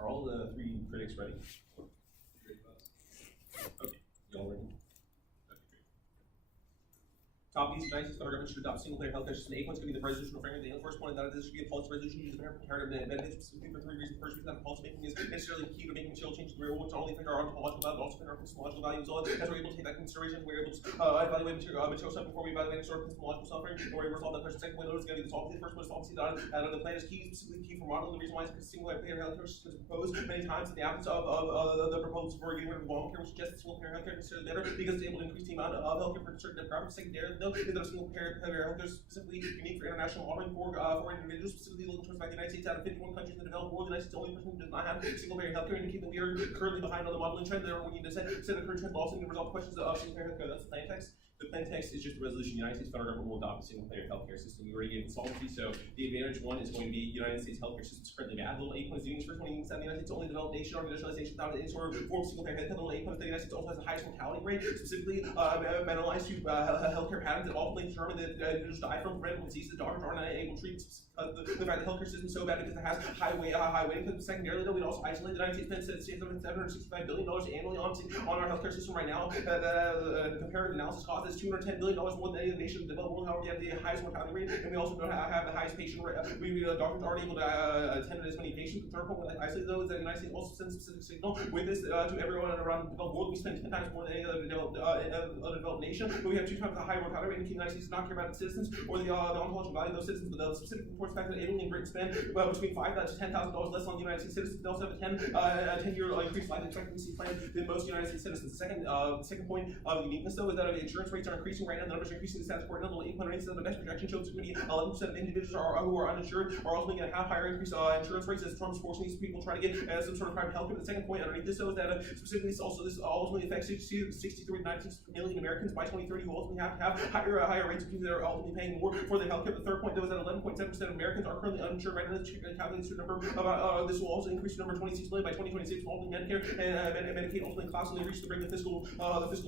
Are all the three critics ready? Okay, y'all ready? Top of these United States federal government should adopt single-payer healthcare system. A one's going to be the resolution of framework. The first point that this should be a policy resolution used to comparative benefits specifically for three reasons. The first reason that policy making is necessarily key to making material changes in the real world, to not only affect our ontological value, but also affect our epistemological value as well. As we're able to take that consideration, we're able to evaluate material stuff before we evaluate sort of epistemological suffering. And we're able to resolve that question. Second point, is going to be the solvency. The first one is solvency. The plan is key, specifically key for modeling. The reason why is because single-payer healthcare system is proposed many times in the absence of the proposal for getting rid of voluntary care, which suggests that single-payer healthcare is necessarily better because it's able to increase the amount of healthcare for certain demographics. Secondarily, though, is that a single-payer healthcare specifically unique for international modeling for individuals, specifically looking towards the fact the United States out of 51 countries in the developed world, the United States is the only person who does not have single-payer healthcare, indicating that we are currently behind on the modeling trend. Therefore, we need to set a current trend, but also need to resolve questions of single-payer healthcare. That's the plain text. The plain text is just a resolution. The United States federal government will adopt a single-payer healthcare system. We already gave insolvency, so the advantage one is going to be United States healthcare system is currently bad. Little 8 points. The first one, the United States only developed nation or industrialization without any sort of form of single-payer healthcare. Little 8 points. The United States also has the highest mortality rate, specifically metallized to healthcare patterns that ultimately determine that individuals die from preventable diseases. Doctors aren't able to treat the fact that the healthcare system is so bad because it has high waiting times. Secondarily, though, we'd also isolate the United States spends $765 billion annually on our healthcare system right now. Comparative analysis cost is $210 billion more than any of the nations in the developed world. However, we have the highest mortality rate, and we also don't have the highest patient rate. Doctors aren't able to attend as many patients. The third point, when I isolate though, is that the United States also sends a specific signal with this to everyone around the developed world. We spend 10 times more than any other developed nation, but we have 2 times the high mortality rate. And the United States does not care about its citizens or the ontological value of those citizens, but the specific reports the fact that Italy and Britain spend between $5,000 to $10,000 less on the United States citizens. They also have a 10-year increased life expectancy plan than most United States citizens. The second point of uniqueness, though, is that insurance rates are increasing right now. The numbers are increasing. The status quo. Level 8.8, the best projection shows it's going to be 11% of individuals who are uninsured are ultimately going to have higher increase insurance rates as Trump's forcing these people to try to get some sort of private health care. The second point underneath this, though, is that specifically this ultimately affects 63 to 96 million Americans by 2030 who ultimately have to have higher rates because they're ultimately paying more for their health care. The third point, though, is that 11.7% of Americans are currently uninsured right now. This calculates to a number this will also increase to number 26 million by 2026. Ultimately, Medicare and Medicaid ultimately constantly reach to bring the fiscal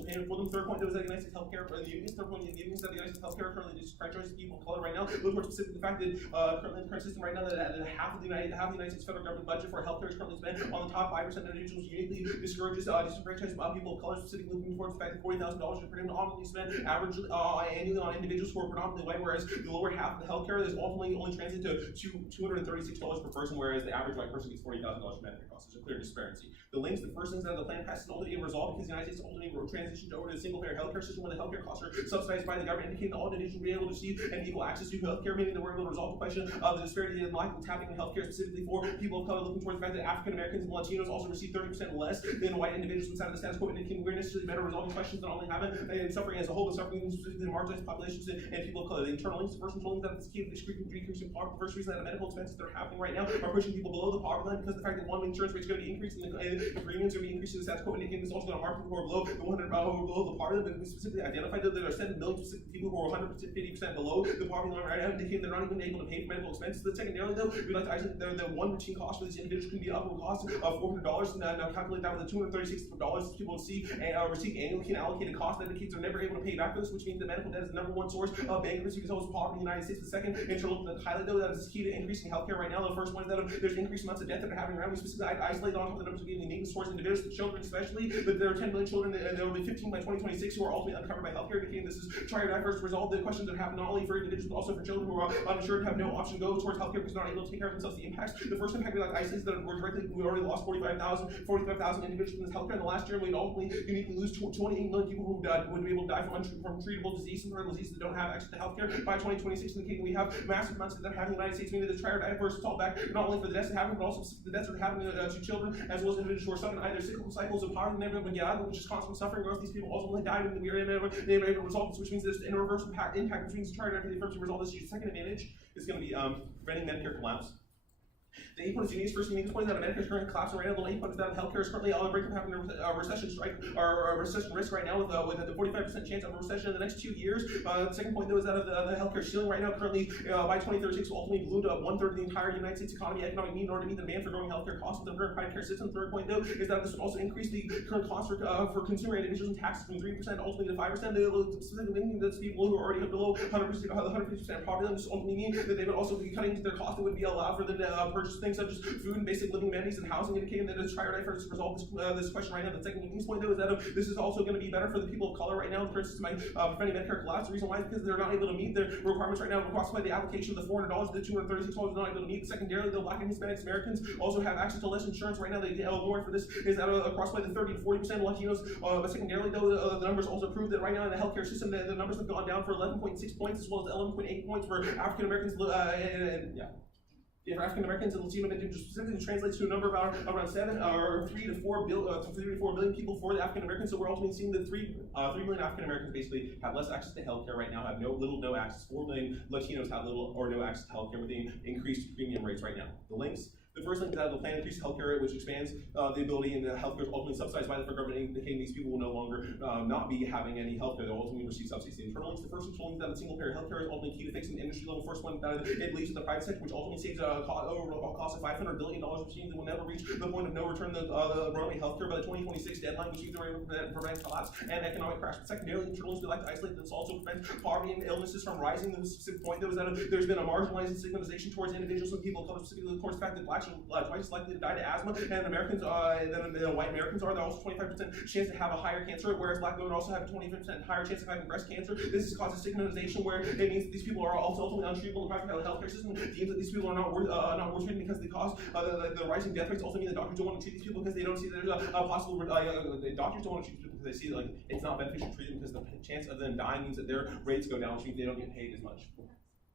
payment for them. Third point, though, is that the United States healthcare for the unions. Third point, the unions that the United States healthcare currently disenfranchises people of color right now. Look more specifically the fact that currently in the current system right now that half of the United States federal government budget for healthcare is currently spent on the top 5% of individuals. Uniquely discourages disenfranchised people of color, specifically looking towards the fact that $40,000 is predominantly spent averagely annually on individuals who are predominantly white, whereas the lower half of the healthcare is ultimately only translates to $236 per person, whereas the average white person gets $40,000 for Medicare costs. There's a clear disparity. The first things that the plan passes ultimately resolved because the United States ultimately transitioned over to a single-payer healthcare system where the healthcare costs are subsidized by the government, indicating that all individuals will be able to receive and equal access to healthcare, meaning that we're able to resolve the question of the disparity in life that's happening in healthcare, specifically for people of color, looking towards the fact that African Americans and Latinos also receive 30% less than white individuals inside of the status quo, indicating we're necessarily better resolving questions that only happen in suffering as a whole, but suffering specifically in marginalized populations and people of color. The internal links, the first internal link that is key to decreasing poverty. The first reason that the medical expenses that are happening right now are pushing people below the poverty line because of the fact that one, the insurance rate is going to be increasing, the premiums are going to be increasing the status quo, indicating this also going to harm people who are below the 100 below the poverty line. But we specifically identified that there are 7 million specific people who are 150% below the poverty line right now, indicating they're not even able to pay for medical expenses. The secondarily, though, we'd like to isolate the one routine cost for these individuals can be an upward cost of $400, and now calculate that with the $236 people receive annually can allocate a cost that indicates they're never able to pay back for this, which means that medical debt is the number one source of bankruptcy because of poverty in the United States. The second internal highlight, though, that is key to increasing healthcare right now. The first one is that there's increased amounts of debt that are happening around. We specifically isolate on top of the numbers of giving needs towards individuals, the children especially, but there are 10 million children and there will be 15 by 2026 who are ultimately uncovered by healthcare, indicating this is trying to first resolve the questions that happen not only for individuals but also for children who are uninsured and have no option to go towards healthcare because they're not able to take care of themselves. The impacts, the first impact we like to isolate is that we already lost 45,000 individuals in this healthcare in the last year, and we'd ultimately uniquely lose 28 million people who would be able to die from treatable disease and diseases that don't have access to healthcare by 2026, indicating we have massive amounts that are happening in the United States, meaning that the triad first call back not only for the deaths that happen, but also the deaths that are happening to children, as well as individuals who are stuck in either cyclical cycles of poverty and never able to get out of it, which is constant suffering, or else these people ultimately die and we are able to resolve this, which means there's an irreversible impact, which means the triad for the first to resolve this. Your second advantage is going to be preventing Medicare collapse. The 8 points unique first unique point is that Medicare is currently collapsing right now. The 8 points is that healthcare is currently on the brink of having a recession strike or a recession risk right now with a 45% chance of a recession in the next 2 years. The second point, though, is that the healthcare ceiling right now currently by 2036 will ultimately balloon to 1/3 of the entire United States economy economic need in order to meet the demand for growing healthcare costs with the current private care system. The third point, though, is that this would also increase the current cost for consumer individuals and taxes from 3% ultimately to 5%. Specifically meaning that people who are already below 150% poverty line just ultimately mean that they would also be cutting into their cost that would be allowed for them per purchase things such as food and basic living amenities and housing, indicating that it's priority efforts to resolve this question right now. The second point, though, is that this is also going to be better for the people of color right now. For instance, preventing Medicare collapse. The reason why is because they're not able to meet their requirements right now. Approximately the application of the $400 to the $236 not able to meet. Secondarily, the Black and Hispanic Americans also have access to less insurance right now. The Illinois for this is that approximately the 30 to 40% Latinos. But secondarily, though, the numbers also prove that right now in the healthcare system, the numbers have gone down for 11.6 points as well as 11.8 points for African Americans. For African Americans and Latino individuals specifically, translates to a number of around 3 to 4 billion people for the African Americans. So we're ultimately seeing that 3 million African Americans basically have less access to healthcare right now, have no access. 4 million Latinos have little or no access to healthcare with the increased premium rates right now. The links. The first link is that the plan increases healthcare, which expands the ability and the healthcare is ultimately subsidized by the federal government, indicating these people will no longer not be having any healthcare. They'll ultimately receive subsidies. The internal links, the first one that the single payer healthcare is ultimately key to fixing the industry level. First one that it leads to the private sector, which ultimately saves overall cost of $500 billion, which means they will never reach the point of no return the runaway healthcare by the 2026 deadline, which means they're prevent collapse and economic crash. But secondarily, the internal links we like to isolate. This also prevents poverty and illnesses from rising. The specific point though is that there's been a marginalizing stigmatization towards individuals and people of color, specifically towards the fact that blacks are twice likely to die to asthma, and Americans, than white Americans are. They're also 25% chance to have a higher cancer rate, whereas black women also have a 25% higher chance of having breast cancer. This causes stigmatization where it means that these people are also ultimately untreatable. The private healthcare system deems that these people are not worth treatment because they cause the rising death rates. Also mean that doctors don't want to treat these people because they don't see that there's a possible. Doctors don't want to treat people because they see like it's not beneficial to treat them because the chance of them dying means that their rates go down, which means they don't get paid as much.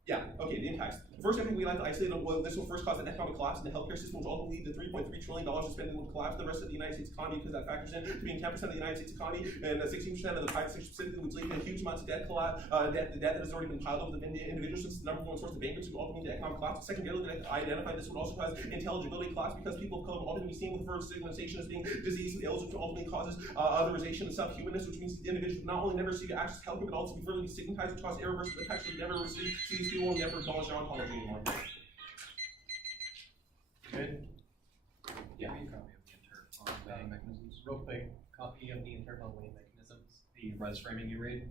Yeah, okay, the impacts. The first thing we like to isolate, this will first cause an economic collapse in the healthcare system, which will ultimately lead to $3.3 trillion spending will collapse the rest of the United States economy because that factors in to being 10% of the United States economy and 16% of the private sector specifically, which leads to huge amounts of debt collapse, the debt that has already been piled up with individuals since the number one source of bankruptcy will ultimately lead to economic collapse. Secondarily, I identify this would also cause intelligibility collapse because people of color will ultimately be seen with first stigmatization as being disease and ills, which ultimately causes otherization and subhumanness, which means the individuals not only never receive access to healthcare, but also be further stigmatized, which cause irreversible impacts, which never see these people and never acknowledge their oncology anymore. Good. Yeah, a copy of the internal weighing mechanisms. Real quick, copy of the internal weighing mechanisms. The res framing you read.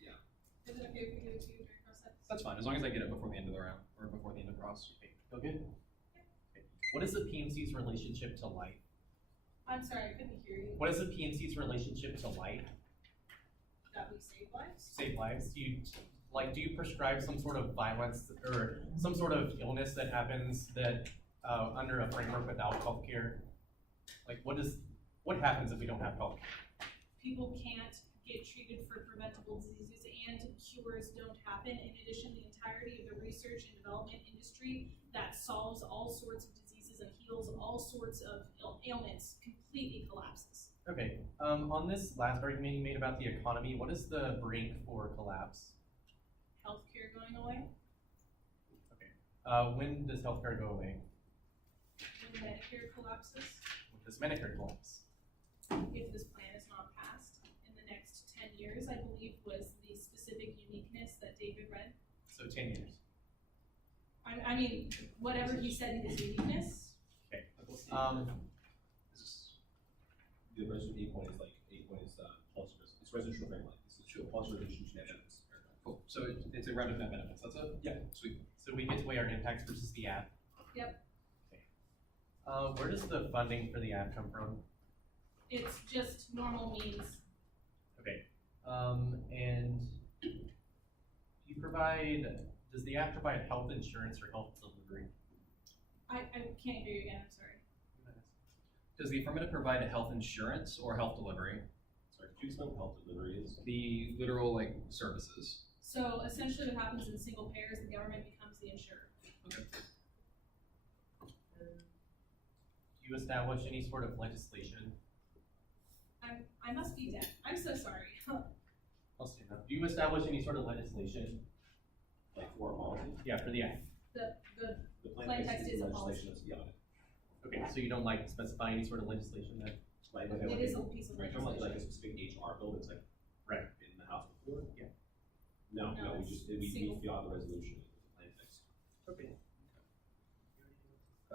Yeah. Is it okay if we give it to you during process? That's fine, as long as I get it before the end of the round or before the end of the process. Okay. Feel good? Okay. What is the PMC's relationship to light? I'm sorry, I couldn't hear you. What is the PMC's relationship to light? That we save lives? Save lives? Do you prescribe some sort of violence or some sort of illness that happens that under a framework without healthcare? Like what happens if we don't have healthcare? People can't get treated for preventable diseases and cures don't happen. In addition, the entirety of the research and development industry that solves all sorts of diseases and heals all sorts of ailments completely collapses. Okay, on this last argument you made about the economy, what is the brink for collapse? Healthcare going away. Okay, when does healthcare go away? When Medicare collapses. When does Medicare collapse? If this plan is not passed in the next 10 years, I believe was the specific uniqueness that David read. So 10 years. I mean, whatever he said in his uniqueness. Okay. The resolution 8 point is plus it's resolution framework. This is plus resolution Schneider. Cool. So it's a round of net benefits. That's it? Yeah. Sweet. So we get to weigh our impacts versus the app. Yep. Okay. Where does the funding for the app come from? It's just normal means. Okay. And does the app provide health insurance or health delivery? I can't hear you again, I'm sorry. Does the affirmative provide a health insurance or health delivery? Sorry, could you explain what health delivery is? The literal services. So essentially what happens in single payers, the government becomes the insurer. Okay. Do you establish any sort of legislation? I must be deaf. I'm so sorry. I'll stand up. Do you establish any sort of legislation? Like for a policy? Yeah, for the app. The plain text is a policy. Okay, so you don't specify any sort of legislation that? It is a piece of legislation. Like a specific HR bill that's right in the House before? Yeah. No, we beyond the resolution. Plain text. Okay.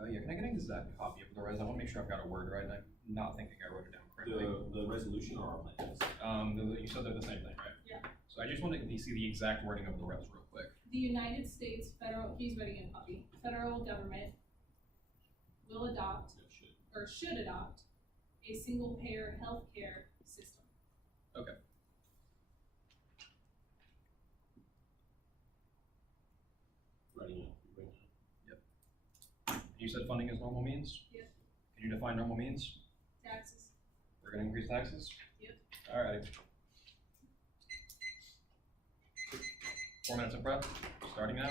Yeah, can I get an exact copy of the res? I want to make sure I've got a word right, and I'm not thinking I wrote it down correctly. The resolution or our plain text? You said they're the same thing, right? Yeah. So I just want to see the exact wording of the res real quick. The United States federal, he's writing in copy, federal government will adopt, or should adopt, a single-payer healthcare system. Writing it. You said funding is normal means? Yep. Can you define normal means? Taxes. We're gonna increase taxes? Yep. Alrighty. 4 minutes of prep, starting now.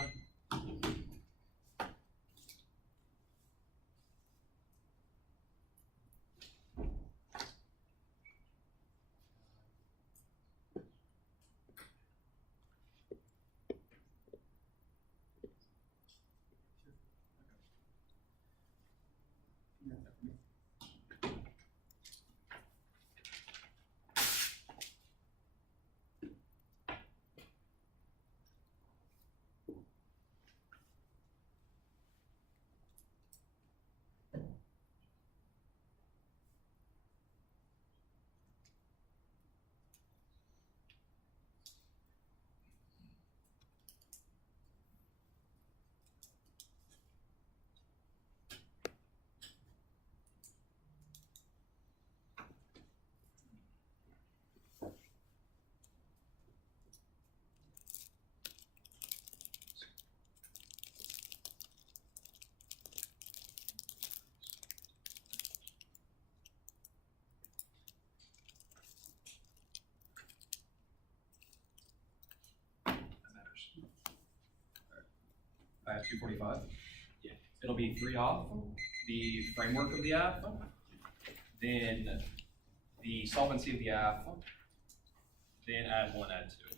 I have 245. Yeah. It'll be 3 off the framework of the app, then the solvency of the app, then add 1, add 2.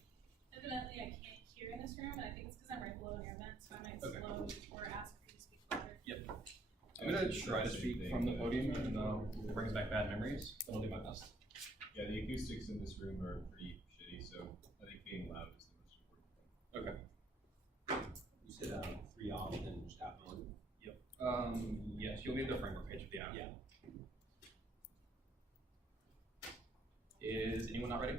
Evidently, I can't hear in this room, and I think it's because I'm right below your vent, so I might Okay. slow or ask for you to speak louder. I'm gonna try to speak from the podium, even though it brings back bad memories, but I'll do my best. Yeah, the acoustics in this room are pretty shitty, so I think being loud is the most important thing. You said 3 off and then just add 1. Yes, you'll need the framework page of the app. Yeah. Is anyone not ready?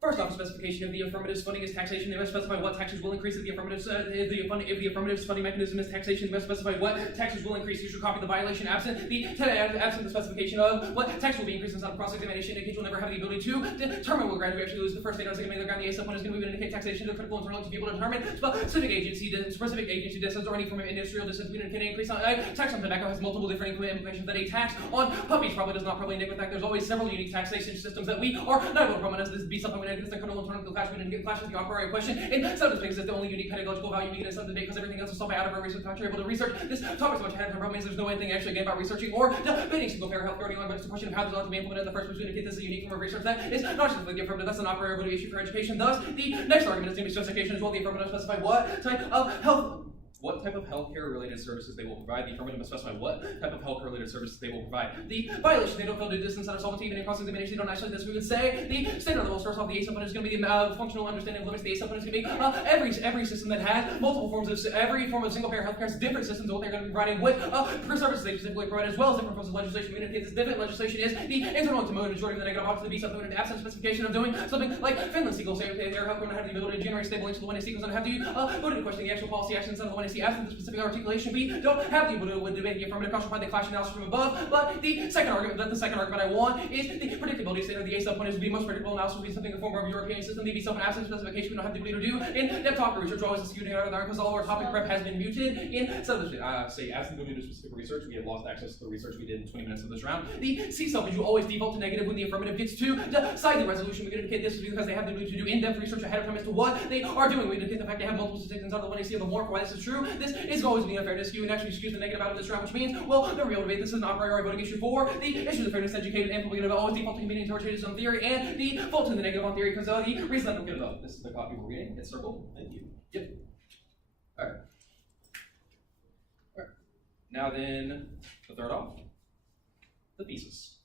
First off, specification of the affirmative funding is taxation. They must specify what taxes will increase if the affirmative funding mechanism is taxation. They must specify what taxes will increase. You should copy the violation absent the specification of what tax will be increased inside of cross-examination. Indicates will never have the ability to determine what ground we actually lose. The first data is going to make the ground. The A sub-one is going to indicate taxation. The critical internal to be able to determine specific agency distance or any form of industrial distance. We indicate an increase on tax on tobacco has multiple different implications that a tax on puppies probably does not indicate that there's always several unique taxation systems that we are not able to prominence. This be something against the critical internal clash. We didn't get clash with the operator question. In some respects, it's the only unique pedagogical value we get in something because everything else is solved by out of our research. Not able to research this topic so much ahead of time means there's no anything actually again about researching or debating single payer healthcare or anyone, but it's a question of how this ought to be implemented in the first place. We indicate this is a unique form of research that is not just the affirmative, that's an operator issue for education. Thus, the next argument is the justification as well. The affirmative specify what type of healthcare related services they will provide. The affirmative must specify what type of healthcare related services they will provide. The violation, they don't fail to do this inside of solvency, even in cross-examination, they don't actually do this. We would say the standard level starts off the A sub is going to be the functional understanding of limits. The A sub is going to be every system that has multiple forms of every form of single payer healthcare has different systems of what they're going to be providing with services they specifically provide, as well as different forms of legislation. We indicate this different legislation is the internal to majority of the negative option. The B sub in absent specification of doing something like Finland single payer healthcare would have the ability to generate stable links to the 1AC and have to go to question the actual policy actions of the 1AC absent the specific articulation. We don't have the ability to debate the affirmative caution by the clash analysis from above, but the second argument I want is the predictability standard. The A sub is the most predictable analysis will be something in the form of a European system. The B sub absent specification we don't have the ability to do in depth topic research. Always executing out of there because all of our topic prep has been muted in some of this. Say absent the ability to do specific research, we have lost access to the research we did in 20 minutes of this round. The C sub is you always default to negative when the affirmative gets to decide the resolution. We can indicate this because they have the ability to do in-depth research ahead of time as to what they are doing. We indicate the fact they have multiple statistics out of the 1AC of the more. Why this is true? This is always being a fairness skew and actually excuse the negative out of this round, which means, well, the real debate, this is an a priori voting issue for the issues of fairness, educated, and public always default to convening interpretations on theory and the fault to the negative on theory because of the reason I don't get it up. This is the copy we're reading. It's circled. Thank you. Yep. Alright. Alright. Now then, the third off. The thesis.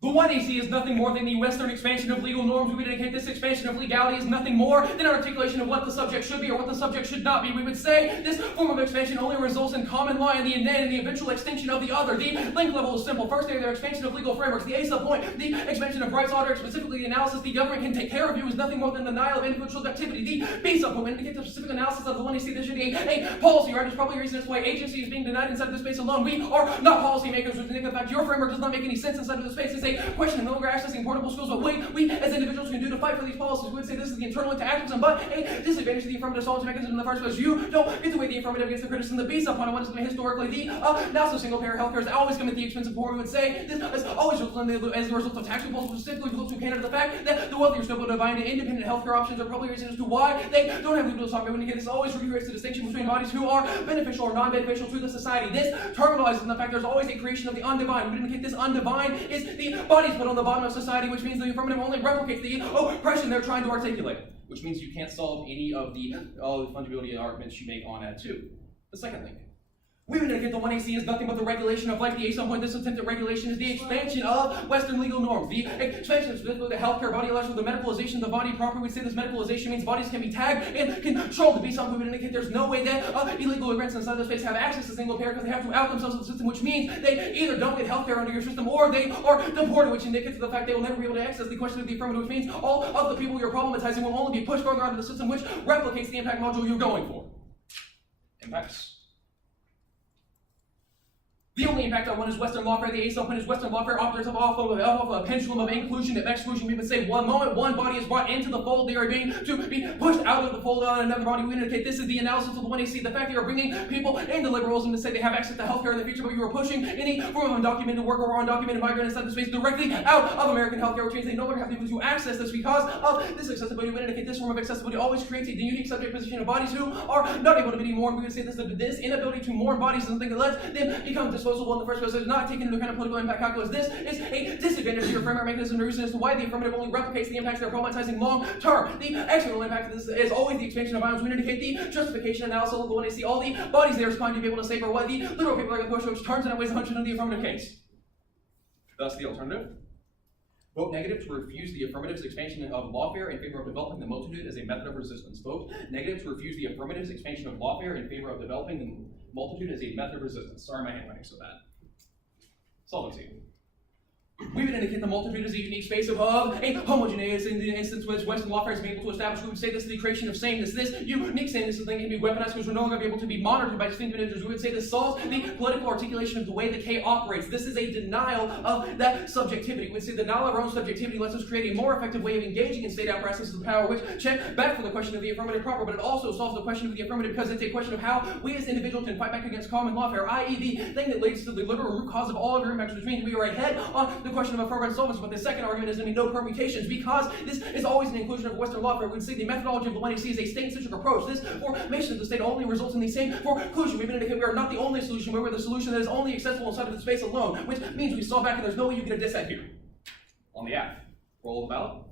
The The 1AC is nothing more than the Western expansion of legal norms. We would indicate this expansion of legality is nothing more than an articulation of what the subject should be or what the subject should not be. We would say this form of expansion only results in common law and the eventual extinction of the other. The link level is simple. First, their expansion of legal frameworks. The A sub-point, the expansion of rights order, specifically the analysis the government can take care of you is nothing more than denial of individual activity. The B sub-point indicates the specific analysis of the 1AC. There should be a policy, right? There's probably a reason as why agency is being denied inside of the space alone. We are not policymakers, which think the fact your framework does not make any sense inside of the space. It's a question of no longer accessing portable skills, but we as individuals can do to fight for these policies. We would say this is the internal antagonism, but a disadvantage to the affirmative solvency mechanism in the first place. You don't get to weigh the affirmative against the criticism. The B sub-point, what has been historically the now so single-payer healthcare has always come at the expense of poor. We would say this has always resulted as a result of tax proposals, specifically look to Canada. The fact that the wealthier still able to find independent healthcare options are probably reasons as to why they don't have legal autonomy. When you get this, always reiterates the distinction between bodies who are beneficial or non-beneficial to the society. This terminalizes in the fact there's always a creation of the undivine. We indicate this undivine is the bodies put on the bottom of society, which means the affirmative only replicates the oppression they're trying to articulate. Which means you can't solve any of the fungibility arguments you make on that too. The second thing. We would indicate the 1AC is nothing but the regulation of, like the A sub-point, this attempt at regulation is the expansion of Western legal norms. The expansion of specifically the healthcare body elections, the medicalization of the body proper. We'd say this medicalization means bodies can be tagged and controlled to be something. We would indicate there's no way that illegal immigrants inside the space have access to single payer because they have to out themselves to the system, which means they either don't get healthcare under your system or they are deported, which indicates the fact they will never be able to access the question of the affirmative, which means all of the people you're problematizing will only be pushed further out of the system, which replicates the impact module you're going for. Impacts. The only impact on one is Western lawfare. The A sub-point is Western lawfare operates off of a pendulum of inclusion and exclusion. We would say one moment one body is brought into the fold, they are being to be pushed out of the fold on another body. We indicate this is the analysis of the 1AC. The fact that you're bringing people into liberalism to say they have access to healthcare in the future, but you are pushing any form of undocumented worker or undocumented migrant inside the space directly out of American healthcare, which means they no longer have the ability to access this because of this accessibility. We indicate this form of accessibility always creates a unique subject position of bodies who are not able to be mourned. We would say this inability to mourn bodies is something that lets them become disposable in the first place. It's not taken into account of political impact calculus. This is a disadvantage to your framework mechanism. The reason as to why the affirmative only replicates the impacts they're problematizing long term. The external impact of this is always the expansion of violence. We indicate the justification analysis of the 1AC. All the bodies they are responding to be able to say for what the literal people are going to push, which turns and outweighs the function of the affirmative case. Thus, the alternative. Vote negative to refuse the affirmative's expansion of lawfare in favor of developing the multitude as a method of resistance. Vote negative to refuse the affirmative's expansion of lawfare in favor of developing the multitude as a method of resistance. Sorry, my handwriting's so bad. Solvency. We would indicate the multitude as a unique space of a homogeneous in the instance which Western lawfare has been able to establish. We would say this is the creation of sameness. This unique sameness is a thing that can be weaponized because we're no longer able to be monitored by distinct individuals. We would say this solves the political articulation of the way the K operates. This is a denial of that subjectivity. We would say the denial of our own subjectivity lets us create a more effective way of engaging in state apparatus of power, which check back for the question of the affirmative proper, but it also solves the question of the affirmative because it's a question of how we as individuals can fight back against common lawfare, i.e. the thing that leads to the literal root cause of all of your impacts, which means we are ahead on the question of affirmative solvency. But the second argument is going to be no permutations because this is always an inclusion of Western lawfare. We would say the methodology of the 1AC is a state-centric approach. This formation of the state only results in the same conclusion. We indicate we are not the only solution, but we're the solution that is only accessible inside of the space alone, which means we saw back and there's no way you get a dissent here. On the act, roll of the ballot,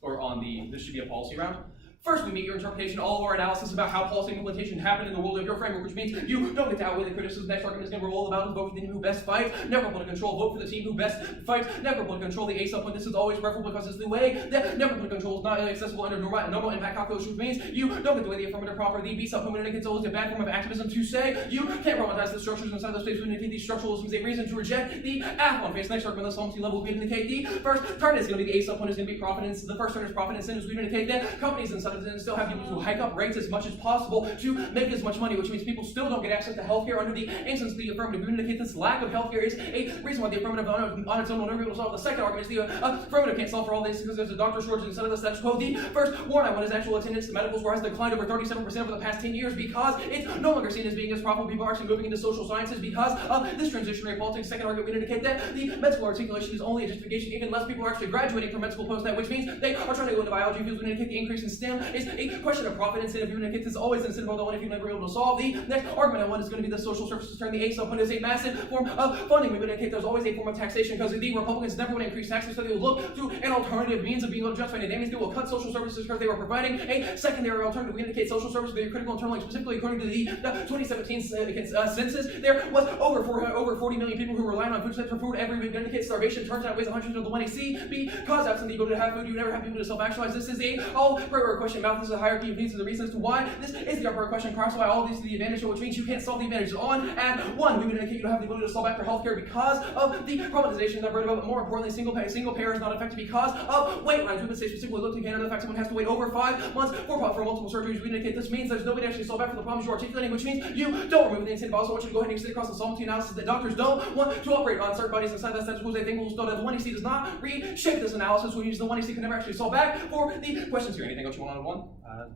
or on the, this should be a policy round. First, we meet your interpretation, all of our analysis about how policy implementation happened in the world of your framework, which means you don't get to outweigh the criticism. Next argument is going to roll about vote for the team who best fights, never put a control, vote for the team who best fights, never put a control. The A sub-point, this is always preferable because it's the way that never put a control is not accessible under normal impact calculus, which means you don't get to weigh the affirmative proper. The B sub-point indicates always a bad form of activism to say you can't problematize the structures inside the space. We indicate the structuralism is a reason to reject the Athlon phase. Next argument, the solvency level, we indicate the first turn is going to be the A sub-point is going to be profit, and the first turn is profit incentives. We indicate that companies inside of it still have people to hike up rates as much as possible to make as much money, which means people still don't get access to healthcare under the instance of the affirmative. We indicate this lack of healthcare is a reason why the affirmative on its own will never be able to solve. The second argument is the affirmative can't solve for all this because there's a doctor shortage inside of the status quo. The first warning one is actual attendance to medicals, where has declined over 37% over the past 10 years because it's no longer seen as being as profitable. People are actually moving into social sciences because of this transitionary politics. Second argument, we indicate that the medical articulation is only a justification. Even less people are actually graduating from med school post-that, which means they are trying to go into biology fields. We indicate the increase in STEM them is a question of profit incentive. Even if it's always an incentive, although if you're never able to solve the next argument I want is going to be the social services turn. The A subpoint is a massive form of funding. We would indicate there's always a form of taxation because the Republicans never want to increase taxes, so they will look to an alternative means of being able to justify the damage. They will cut social services because they were providing a secondary alternative. We indicate social services they are critical internally, specifically according to the 2017 census. There was over 40 million people who were relying on food stamps for food every week. It indicates starvation turns out weighs 100 of the 1AC. Because absent the ability to have food, you never have people to self-actualize. This is a all-priority question about this is a hierarchy of needs and the reasons to why this is the upper question. Cross why all these are the advantage, which means you can't solve the advantages on and one. We would indicate you don't have the ability to solve back for healthcare because of the privatization I've read about, but more importantly, single payer is not effective because of wait lines. We would say specifically look to Canada, the fact someone has to wait over 5 months for multiple surgeries. We indicate this means there's no way to actually solve back for the problems you're articulating, which means you don't remove the incentive. I also want you to go ahead and sit across the solvency analysis that doctors don't want to operate on certain bodies inside that status quo. They think we'll still that the 1AC does not reshape this analysis, which means the 1AC can never actually solve back for the questions here. Anything else you want on one?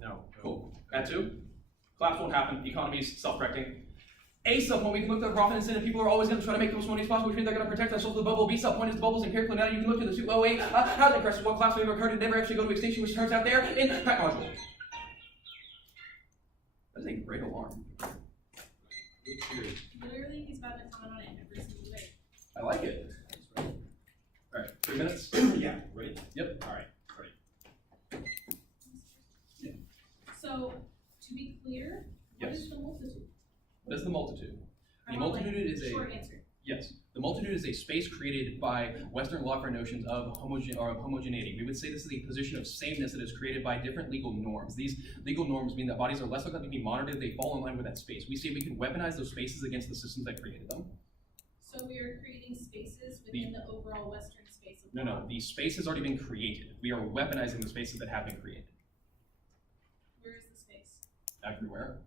No. Cool. Add two. Collapse won't happen. The economy is self-correcting. A subpoint, we can look at the profit incentive. People are always going to try to make the most money as possible, which means they're going to protect us. So the bubble. B subpoint is the bubbles empirically. Now you can look at the 208 housing crisis. What collapse may have occurred and never actually go to extinction, which turns out there in fact module. That's a great alarm. Literally, he's about to comment on it every single day. I like it. All right, 3 minutes. Yeah, ready? Yep. All right, ready. So, to be clear, what Yes. is the multitude? What is the multitude? I The want, multitude is a short answer. yes. The multitude is a space created by Western lawfare notions of homogeneity. We would say this is a position of sameness that is created by different legal norms. These legal norms mean that bodies are less likely to be monitored if they fall in line with that space. We say we can weaponize those spaces against the systems that created them. So we are creating spaces within the overall Western space of No, law. the space has already been created. We are weaponizing the spaces that have been created. Where is the space? Everywhere.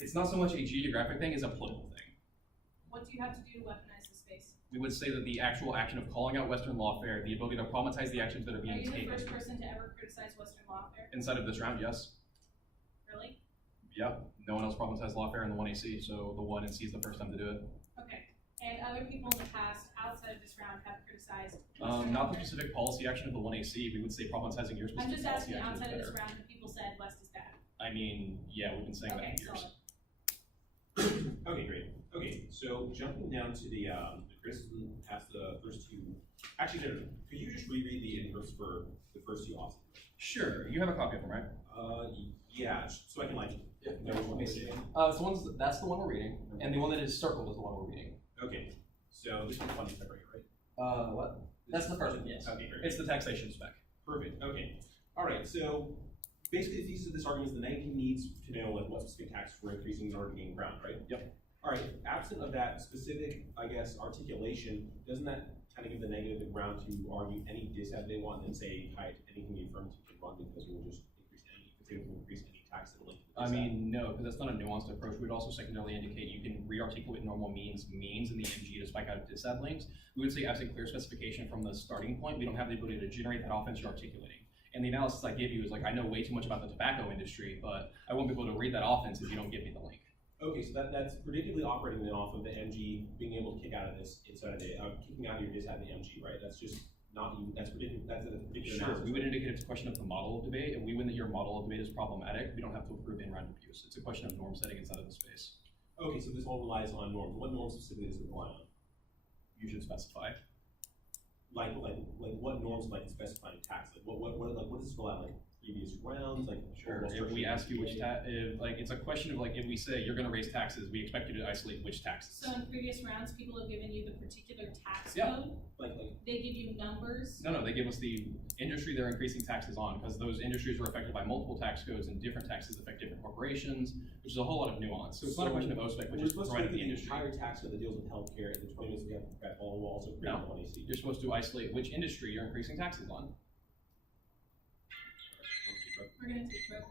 It's not so much a geographic thing as a political thing. What do you have to do to weaponize the space? We would say that the actual action of calling out Western lawfare, the ability to problematize the actions that are Are being you the taken. first person to ever criticize Western lawfare? Inside of this round, yes. Really? Yep. No one else problematized lawfare in the 1AC, so the 1 and C is the first time to do it. Okay. And other people in the past, outside of this round, have criticized. Not the specific policy action of the 1AC. We would say problematizing your I'm specific just policy asking, action is outside of this better. round, the people said West is bad. I mean, yeah, we've been saying Okay, that for years. solid. Okay, great. Okay, so jumping down to the criticism past the first two. Actually, no. Could you just reread the intros for the first two options? Sure. You have a copy of them, right? Yeah. So I can like know which one we're reading. That's the one we're reading, and the one that is circled is the one we're reading. Okay. So this one's funding separate, right? What? That's the first one, yes. Okay, great. It's the taxation spec. Perfect. Okay. All right. So basically, the thesis of this argument is the 19 needs to know like what specific taxes we're increasing in order to gain ground, right? Yep. All right. Absent of that specific, I guess, articulation, doesn't that kind of give the negative the ground to argue any disadvantage they want and then say tie it to anything the affirmative can run because we'll just increase any tax that will link to the I mean, no, because that's not a nuanced approach. We'd also secondarily indicate you can re-articulate normal means in the MG to spike out disad links. We would say absent clear specification from the starting point, we don't have the ability to generate that offense you're articulating. And the analysis I gave you is like, I know way too much about the tobacco industry, but I won't be able to read that offense if you don't give me the link. Okay, so that's predictably operating then off of the MG being able to kick out of this inside of the kicking out of your disad in the MG, right? That's just not even that's predictive. That's a predictive Sure, analysis. we would indicate it's a question of the model of debate. If we win that your model of debate is problematic, we don't have to approve in-round abuse. It's a question of norm setting inside of the space. Okay, so this all relies on norms. What norms specifically does it rely on? You should specify. Like what norms like specifying tax? Like what does this rely on? Like previous rounds? Like Sure. overall If we structure? ask you which it's a question of like if we say you're going to raise taxes, we expect you to isolate which taxes. So in previous rounds, people have given you the particular tax Yeah. code. like They give you numbers. No, they give us the industry they're increasing taxes on because those industries are affected by multiple tax codes and different taxes affect different corporations, which is a whole lot of nuance. So it's not a question of OSPEC, which we're is supposed to provided look the at the industry. entire tax code that deals with healthcare. In the 20 minutes we have that all will also create No. one AC. You're supposed to isolate which industry you're increasing taxes on. We're gonna take broke.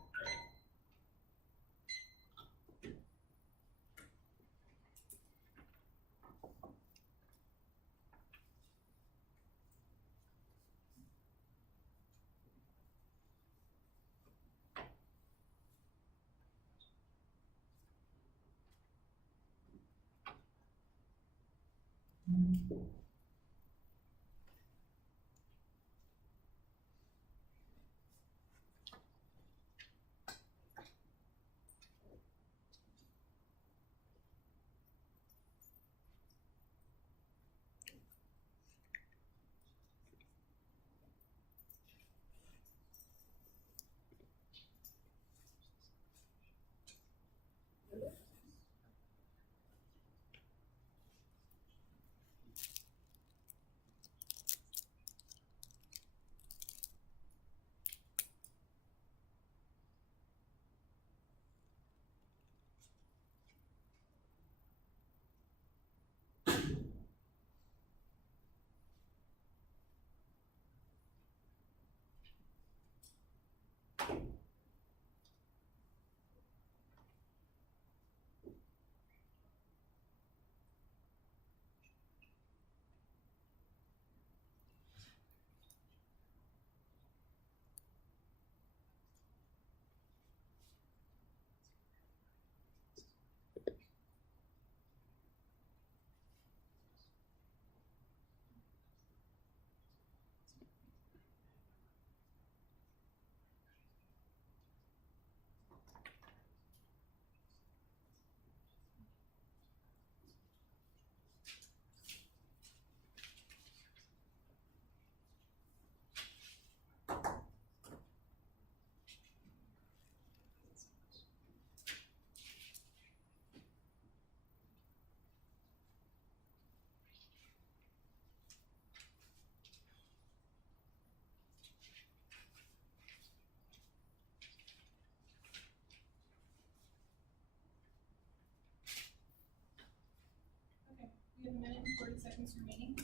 40 seconds remaining.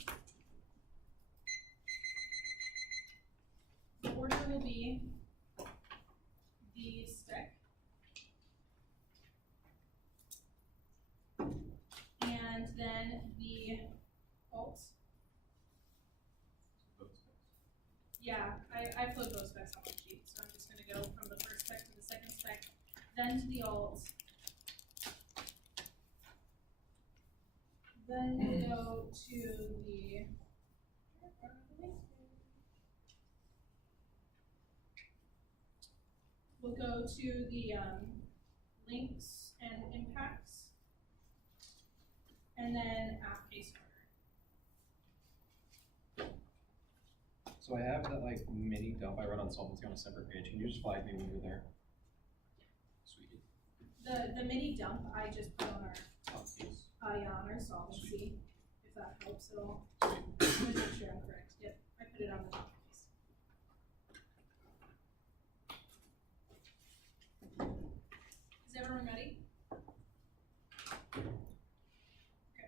The order will be the stick, and then the alt. Yeah, I flowed both specs on the sheet, so I'm just gonna go from the first spec to the second spec, then to the alt. Then we'll go to the links and impacts, and then app case order. So I have that like mini dump I run on solvency on a separate page. Can you just flag me when you're there? Sweet. The mini dump I just put on our Oh, please. on our solvency, if that helps at all. Let me make sure I'm correct. Yep, I put it on the top piece. Is everyone ready? Okay.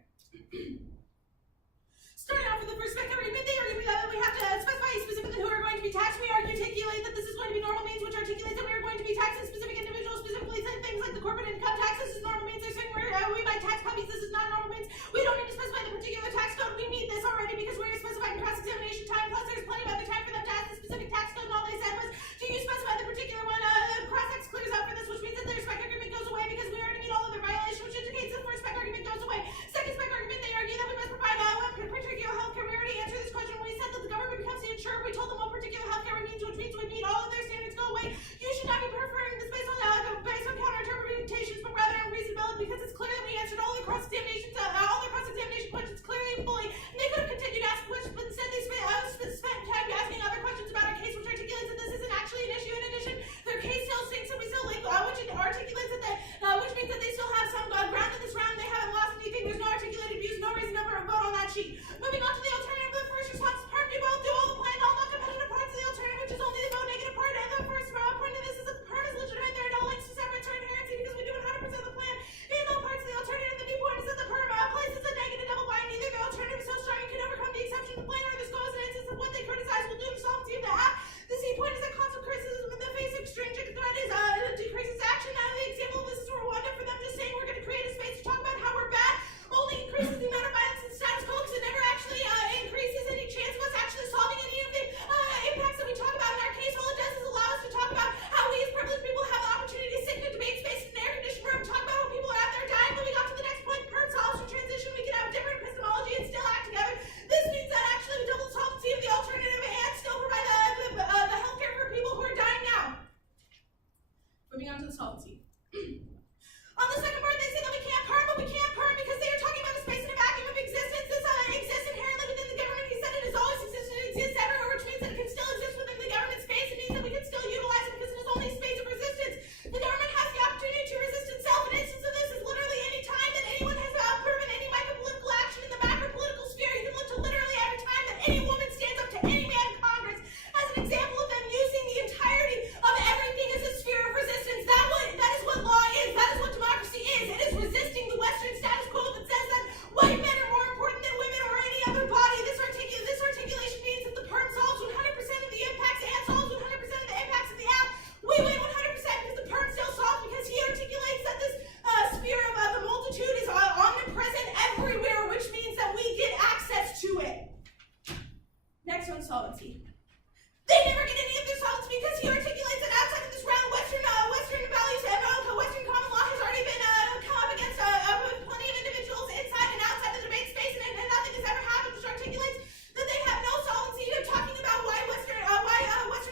Starting off with the first spec argument, we have to specify specifically who are going to be taxed. We articulate that this is going to be normal means, which articulates that we are going to be taxing specific individuals, specifically things like the corporate income tax. This is normal means. There's certain where we might tax puppies. This is not normal means. We don't need to specify the particular tax code. We meet this already because we're specified in cross-examination time. Plus, there's plenty of other time for them to ask the specific tax code. And all they said was, do you specify the particular one? Cross-ex clears up for this, which means that their spec argument goes away because we already meet all of their violations, which indicates that the first spec argument goes away. Second spec argument, they argue that we must provide particular healthcare. We already answered this question when we said that the government becomes the insurer. We told them what particular healthcare means, which means we meet all of their standards go away. You should not be preferring this based on counter interpretations, but rather on reasonability, because it's clear that we answered all the cross-examination questions clearly and fully. And they could have continued to ask questions, but instead they spent time asking other questions about our case, which articulates that this isn't actually an issue. In addition, their case still stinks, and we still which articulates that which means that they still have some ground in this round. They haven't lost anything. There's no articulated views, no reason to vote on that sheet. Moving on to the alternative, the first response part, do all the planned, all non-competitive parts of the alternative, which is only the vote negative part. And the first point of this is that the perm is legitimate. There are no links to severance or inherency because we do 100% of the plan in all parts of the alternative. The new point is that the perm places a negative double bind. Neither the alternative is so strong you can overcome the exception of the plan, or this goes in instance of what they criticize will do the solvency of the app. The C point is that constant criticism in the face of stringent threat is decreases action. Now the example of this is Rwanda. For them just saying we're going to create a space to talk about how we're bad only increases the amount of violence in status quo, because it never actually increases any chance of us actually solving any of the impacts that we talk about in our case. All it does is allow us to talk about how we as privileged people have the opportunity to sit in a debate space in an air-conditioned room, talk about how people are out there dying. Moving on to the next point, perm solves for transition. We can have different epistemology and still act together. This means that actually we double the solvency of the alternative and still provide the healthcare for people who are dying now. Moving on to the solvency. On the second part, they say that we can't perm, but we can't perm because they are talking about a space in a vacuum of existence. This exists inherently within the government. He said it has always existed, it exists everywhere, which means that it can still exist within the government space. It means that we can still utilize it because it is only a space of resistance. The government has the opportunity to resist itself. An instance of this is literally any time that anyone has proven any micro-political action in the macro-political sphere. You can look to literally every time that any woman stands up to any man in Congress as an example of them using the entirety of everything as a sphere of resistance. That is what law is. That is what democracy is. It is resisting the Western status quo that says that white men are more important than women or any other body. This articulation means that the perm solves 100% of the impacts and solves 100% of the impacts of the app. We win 100% because the perm still solves, because he articulates that this sphere of the multitude is omnipresent everywhere, which means that we get access to it. Next one, solvency. They never get any of their solvency because he articulates that outside of this round, Western values and Western common law has already been come up against plenty of individuals inside and outside the debate space, and nothing has ever happened, which articulates that they have no solvency. They're talking about why Western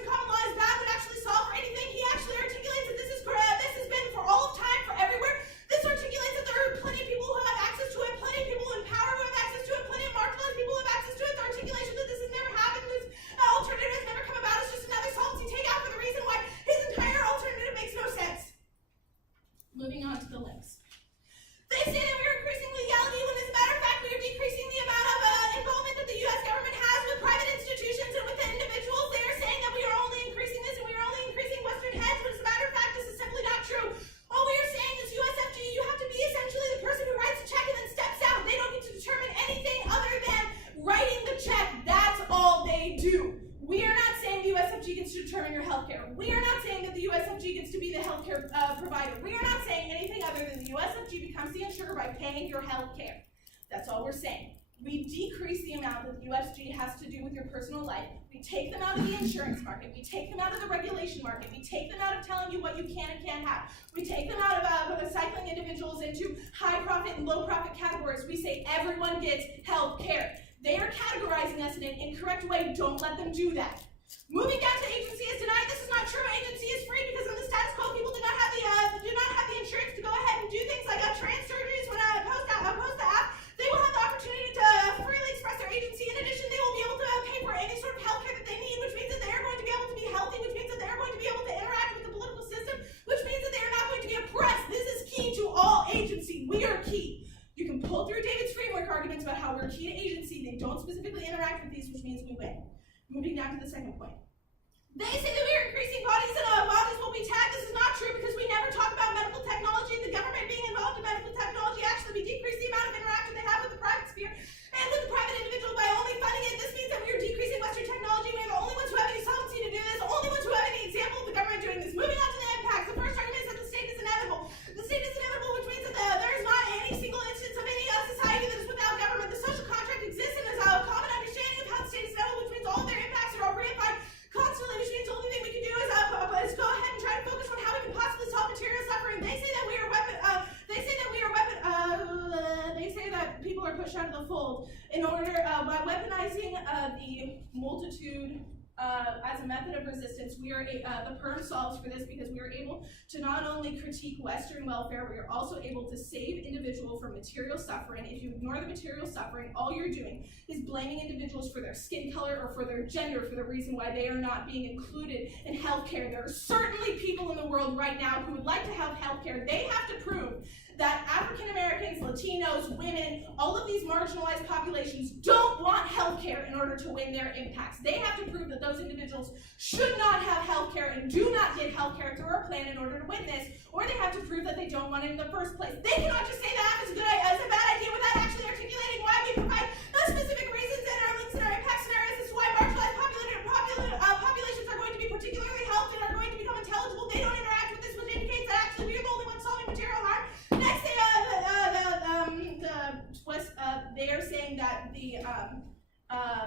common law is bad would actually solve for anything. He actually articulates that this has been for all of time, for everywhere. This articulates that there are plenty of people who have access to it, plenty of people in power who have access to it, plenty of marginalized people who have access to it. The articulation that this has never happened, this alternative has never come about, is just another solvency takeout for the reason why his entire alternative makes no sense. Moving on to the links. They say that we are increasing legality when, as a matter of fact, we are decreasing the amount of involvement that the U.S. government has with private institutions and with individuals. They are saying that we are only increasing this and we are only increasing Western heads, but as a matter of fact, this is simply not true. All we are saying is USFG, you have to be essentially the person who writes a check and then steps out. They don't get to determine anything by paying your health care. That's all we're saying. We decrease the amount that the USG has to do with your personal life. We take them out of the insurance market. We take them out of the regulation market. We take them out of telling you what you can and can't have. We take them out of cycling individuals into high profit and low profit categories. We say everyone gets health care. They are categorizing us in an incorrect way. Don't let them do that. Moving down to agency is denied. This is not true. Agency is free because in the status quo, people do not have the insurance to go ahead and do things like trans surgeries when post the app. They will have the opportunity to freely express their agency. In addition, they will be able to pay for any sort of health care that they need, which means that they are going to be able to be healthy, which means that they are going to be able to interact with the political system, which means that they are not going to be oppressed. This is key to all agency. We are key. You can pull through David's framework arguments about how we're key to agency. They don't specifically interact with these, which means we win. Moving down to the second point. They say that we are increasing bodies and bodies will be tagged. This is not true because we never talk about medical technology and the government being involved in medical technology. Actually, we decrease the amount of interaction they have with the private sphere and with the private individual by only funding it. This means that we are decreasing Western technology. We are the only ones who have any solvency to do this, the only ones who have any example of the government doing this. Moving on to the impacts. The first argument is that the state is inevitable. The state is inevitable, which means that there is not any single instance of any society that is without government. The social contract exists and there's a common understanding of how the state is inevitable, which means all of their impacts are all reified constantly, which means the only thing we can do is go ahead and try to focus on how we can possibly solve material suffering. They say that people are pushed out of the fold in order by weaponizing the multitude as a method of resistance. We are the perm solves for this because we are able to not only critique Western welfare, we are also able to save individuals from material suffering. If you ignore the material suffering, all you're doing is blaming individuals for their skin color or for their gender for the reason why they are not being included in healthcare. There are certainly people in the world right now who would like to have healthcare. They have to prove that African Americans, Latinos, women, all of these marginalized populations don't want healthcare in order to win their impacts. They have to prove that those individuals should not have healthcare and do not get healthcare through our plan in order to win this, or they have to prove that they don't want it in the first place. They cannot just say that app is a bad idea without actually articulating why we provide specific reasons in our links and our impact scenarios as to why marginalized populations are going to be particularly helped and are going to become intelligible. They don't interact with this, which indicates that actually we are the only ones solving material harm. Next, they are saying that the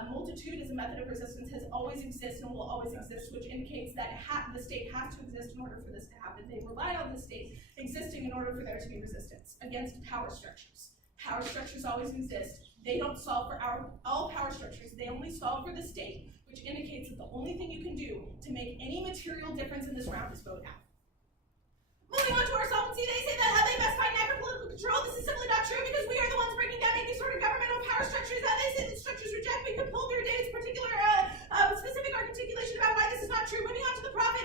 multitude as a method of resistance has always existed and will always exist, which indicates that the state has to exist in order for this to happen. They rely on the state existing in order for there to be resistance against power structures. Power structures always exist. They don't solve for all power structures. They only solve for the state, which indicates that the only thing you can do to make any material difference in this round is vote out. Moving on to our solvency, they say that they best fight for political control. This is simply not true because we are the ones breaking down any sort of governmental power structures that they say that structures reject. We could pull through David's particular specific articulation about why this is not true. Moving on to the profit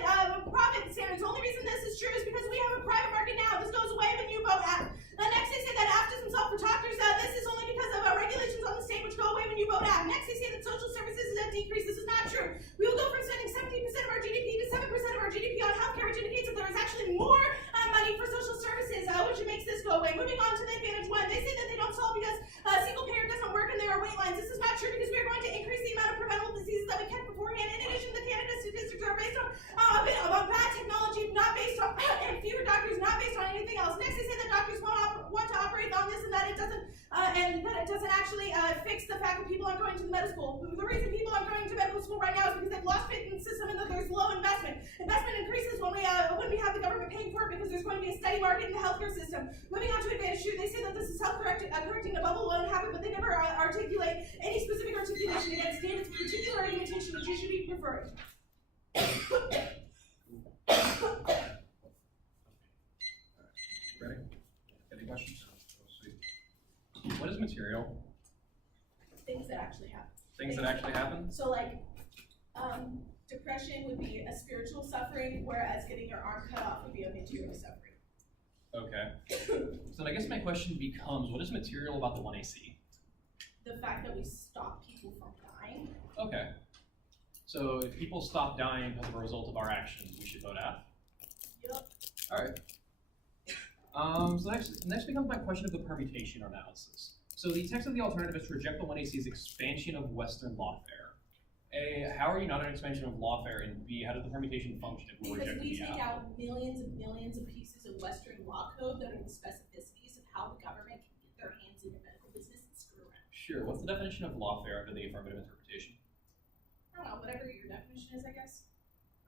standards. The only reason this is true is because we have a private market now. This goes away when you vote out. Next, they say that app doesn't solve for doctors. This is only because of regulations on the state which go away when you vote out. Next, they say that social services is at decrease. This is not true. We will go from spending 17% of our GDP to 7% of our GDP on healthcare, which indicates that there is actually more money for social services, which makes this go away. Moving on to the Advantage 1, they say that they don't solve because single payer doesn't work and there are wait lines. This is not true because we are going to increase the amount of preventable diseases that we catch beforehand. In addition, the Canada statistics are based on bad technology, not based on, and fewer doctors, not based on anything else. Next, they say that doctors want to operate on this and that it doesn't actually fix the fact that people aren't going to the medical school. The reason people aren't going to medical school right now is because they've lost faith in the system and that there's low investment. Investment increases when we have the government paying for it because there's going to be a steady market in the healthcare system. Moving on to Advantage 2, they say that this is correcting a bubble won't happen, but they never articulate any specific articulation against David's particular argumentation, which you should be preferring. Ready? Any questions? What is material? Things that actually happen. Things that actually happen? So like, depression would be a spiritual suffering, whereas getting your arm cut off would be a material suffering. Okay. So I guess my question becomes, what is material about the 1AC? The fact that we stop people from dying. Okay. So if people stop dying as a result of our actions, we should vote out? Yep. Alright. So next becomes my question of the permutation analysis. So the text of the alternative is to reject the 1AC's expansion of Western lawfare. A, how are you not an expansion of lawfare? And B, how does the permutation function if we're Because rejecting we the take app? out millions and millions of pieces of Western law code that are the specificities of how the government can Sure. What's the definition of lawfare under the affirmative interpretation? I don't know, whatever your definition is, I guess.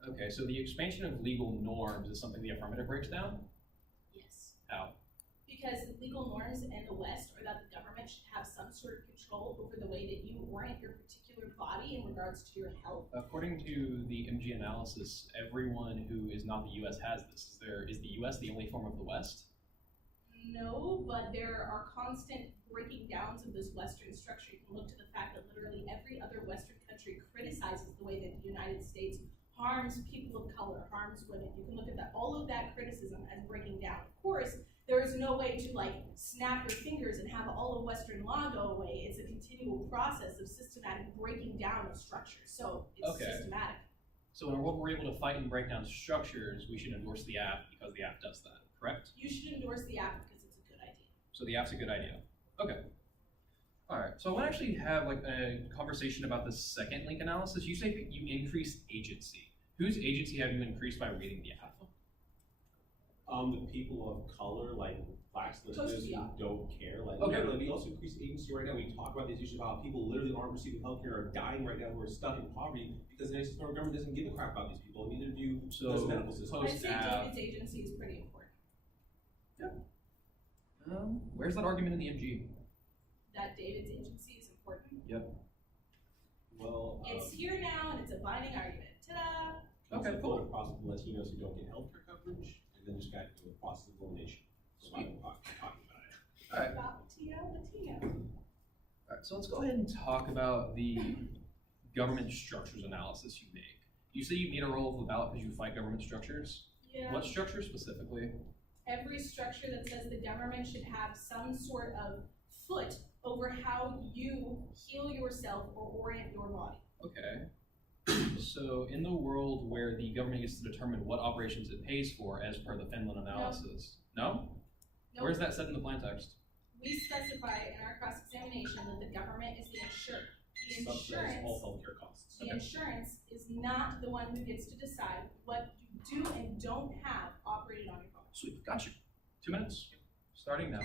Okay, so the expansion of legal norms is something the affirmative breaks down? Yes. How? Because legal norms in the West are that the government should have some sort of control over the way that you orient your particular body in regards to your health. According to the MG analysis, everyone who is not the U.S. has this. Is the U.S. the only form of the West? No, but there are constant breaking downs of this Western structure. You can look to the fact that literally every other Western country criticizes the way that the United States harms people of color, harms women. You can look at that, all of that criticism as breaking down. Of course, there is no way to like snap your fingers and have all of Western law go away. It's a continual process of systematic breaking down of structures. So it's systematic. So in a world where we're able to fight and break down structures, we should endorse the app because the app does that, correct? You should endorse the app because it's a good idea. So the app's a good idea. Okay. All right. So I want to actually have like a conversation about the second link analysis. You say that you increased agency. Whose agency have you increased by reading the app? The people of color, like blacks, Latinos who don't care. Like, okay, but we also increase agency right now. We talk about these issues about people literally aren't receiving healthcare, are dying right now, who are stuck in poverty because the federal government doesn't give a crap about these people. Neither do you. So does the medical system. I'd say David's agency is pretty important. Yeah. Where's that argument in the MG? That David's agency is important. Yep. Well, It's here now and it's a binding argument. Ta-da! Okay, cool. Process of Latinos who don't get healthcare coverage, and then just got to do a process of elimination. So I'm talking about it. All right. Latino. All right. So let's go ahead and talk about the government structures analysis you make. You say you need a role of the ballot because you fight government structures. Yeah. What structure specifically? Every structure that says the government should have some sort of foot over how you heal yourself or orient your body. Okay. So in the world where the government gets to determine what operations it pays for as per the Finland analysis, no? Nope. Where's that said in the plan text? We specify in our cross-examination that the government is the insurer. The Subsidize insurance, all healthcare costs. the insurance is not the one who gets to decide what you do and don't have operated on your body. Sweet, got you. 2 minutes, starting now.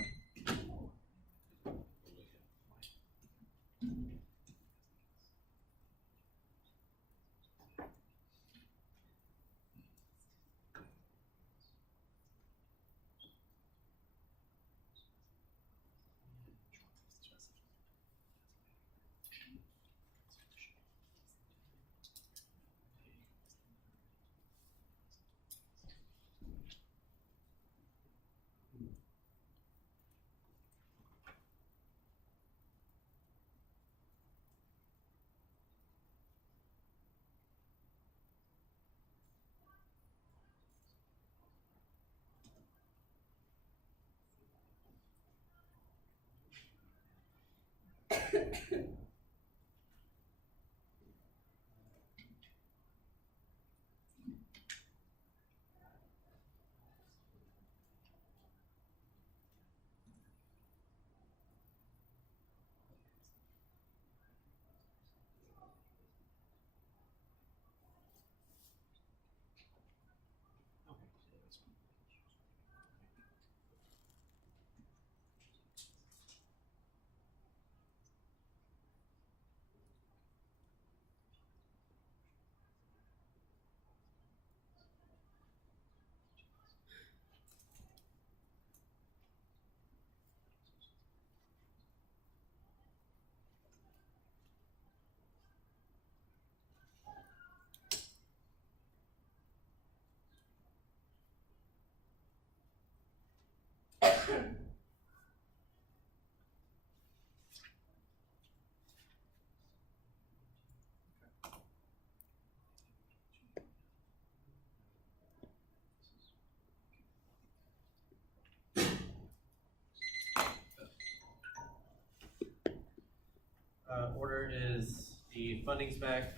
Order is the funding spec,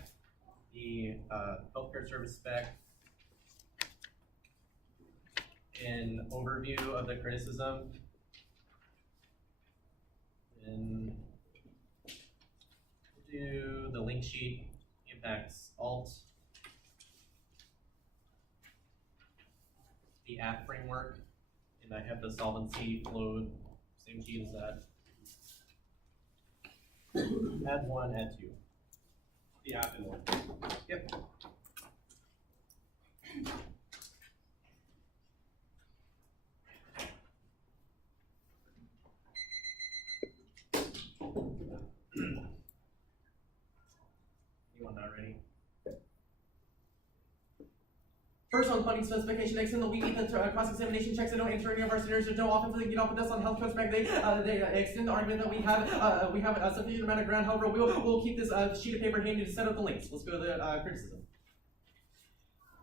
the healthcare service spec, an overview of the criticism, and do the link sheet, impacts alt, the app framework, and I have the solvency flowed, same sheet as that. Add 1, add 2. Yeah, and one. Yep. Anyone not ready? First on funding specification, extend the week cross-examination checks. They don't answer any of our scenarios. There's no offense. They get off with us on health trust back. They extend the argument that we have a sufficient amount of ground. However, we'll keep this sheet of paper handy to set up the links. Let's go to the criticism.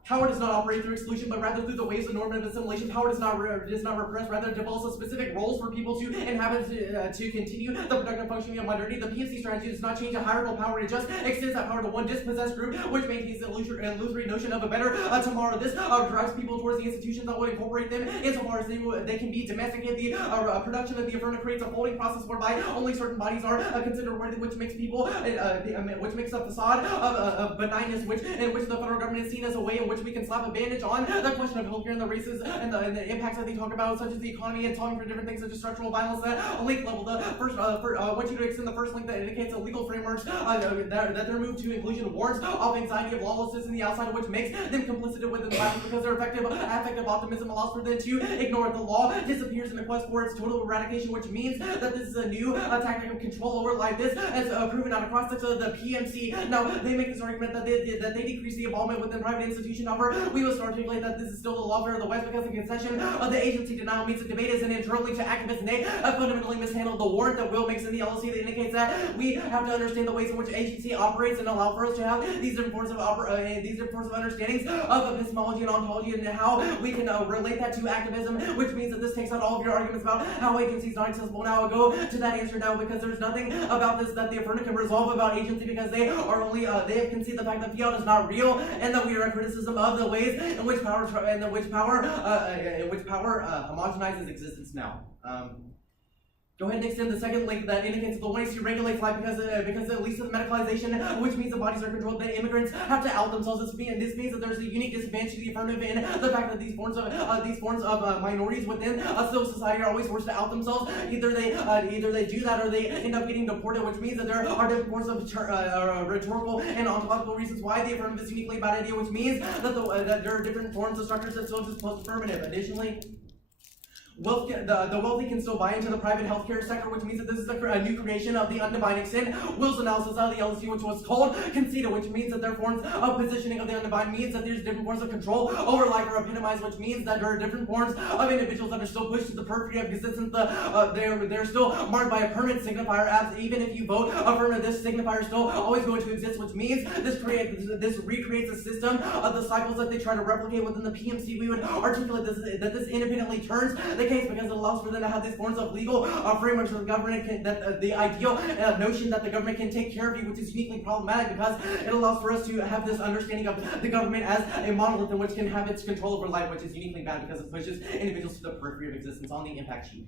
Power does not operate through exclusion, but rather through the waves of normative assimilation. Power does not repress, rather develops specific roles for people to inhabit to continue the productive functioning of modernity. The PMC strategy does not change a hierarchical power, it just extends that power to one dispossessed group, which maintains the illusory notion of a better tomorrow. This drives people towards the institutions that would incorporate them insofar as they can be domesticated. The production of the affirmative creates a folding process whereby only certain bodies are considered worthy, which makes people, which makes a facade of benignness, in which the federal government is seen as a way in which we can slap a bandage on the question of healthcare and the races and the impacts that they talk about, such as the economy and talking for different things such as structural violence. That link level, the first, I want you to extend the first link that indicates the legal frameworks that their move to inclusion warns of anxiety of lawlessness in the outside, which makes them complicit within the violence because their affective optimism allows for them to ignore it. The law disappears in the quest for its total eradication, which means that this is a new tactic of control over life. This has proven out across the PMC. Now, they make this argument that they decrease the involvement within private institution. However, we must articulate that this is still the lawfare of the West because the concession of the agency denial means the debate is an internally to activists, and they have fundamentally mishandled the warrant that Will makes in the LLC that indicates that we have to understand the ways in which agency operates and allow for us to have these different forms of understandings of epistemology and ontology and how we can relate that to activism, which means that this takes out all of your arguments about how agency is not accessible. Now I'll go to that answer now because there's nothing about this that the affirmative can resolve about agency because they are only they have conceded the fact that fiat is not real and that we are a criticism of the ways in which power homogenizes existence now. Go ahead and extend the second link that indicates that the 1AC regulates life because it leads to the medicalization, which means the bodies are controlled. The immigrants have to out themselves. This means that there's a unique disadvantage to the affirmative in the fact that these forms of minorities within a civil society are always forced to out themselves. Either they do that or they end up getting deported, which means that there are different forms of rhetorical and ontological reasons why the affirmative is uniquely a bad idea, which means that there are different forms of structures that still exist post-affirmative. Additionally, the wealthy can still buy into the private healthcare sector, which means that this is a new creation of the undivided extent. Will's analysis of the LSC, which was called conceded, which means that there are forms of positioning of the undivided means that there's different forms of control over life are epitomized, which means that there are different forms of individuals that are still pushed to the periphery of existence. They're still marked by a permanent signifier, as even if you vote affirmative, this signifier is still always going to exist, which means this recreates a system of the cycles that they try to replicate within the PMC. We would articulate that this independently turns the case because it allows for them to have these forms of legal frameworks where the government can, the ideal notion that the government can take care of you, which is uniquely problematic because it allows for us to have this understanding of the government as a monolith in which can have its control over life, which is uniquely bad because it pushes individuals to the periphery of existence on the impact sheet.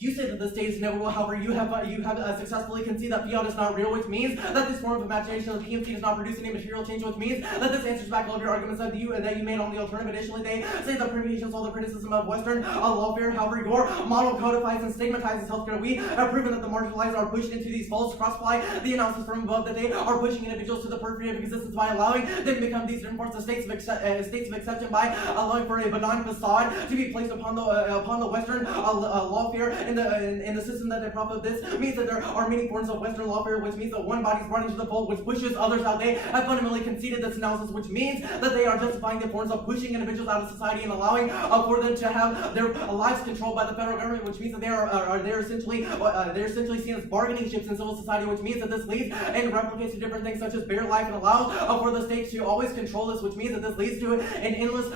You say that the state is inevitable, however, you have successfully conceded that fiat is not real, which means that this form of imagination of the PMC does not produce any material change, which means that this answers back all of your arguments that you made on the alternative. Additionally, they say that permutations all the criticism of Western lawfare, however, your model codifies and stigmatizes healthcare. We have proven that the marginalized are pushed into these false cross-apply the analysis from above that they are pushing individuals to the periphery of existence by allowing them to become these different forms of states of exception by allowing for a benign facade to be placed upon the Western lawfare. In the system that they profit this means that there are many forms of Western lawfare, which means that one body is brought into the fold, which pushes others out. They have fundamentally conceded this analysis, which means that they are justifying the forms of pushing individuals out of society and allowing for them to have their lives controlled by the federal government, which means that they're essentially seen as bargaining chips in civil society, which means that this leads and replicates to different things such as bare life and allows for the state to always control this, which means that this leads to an endless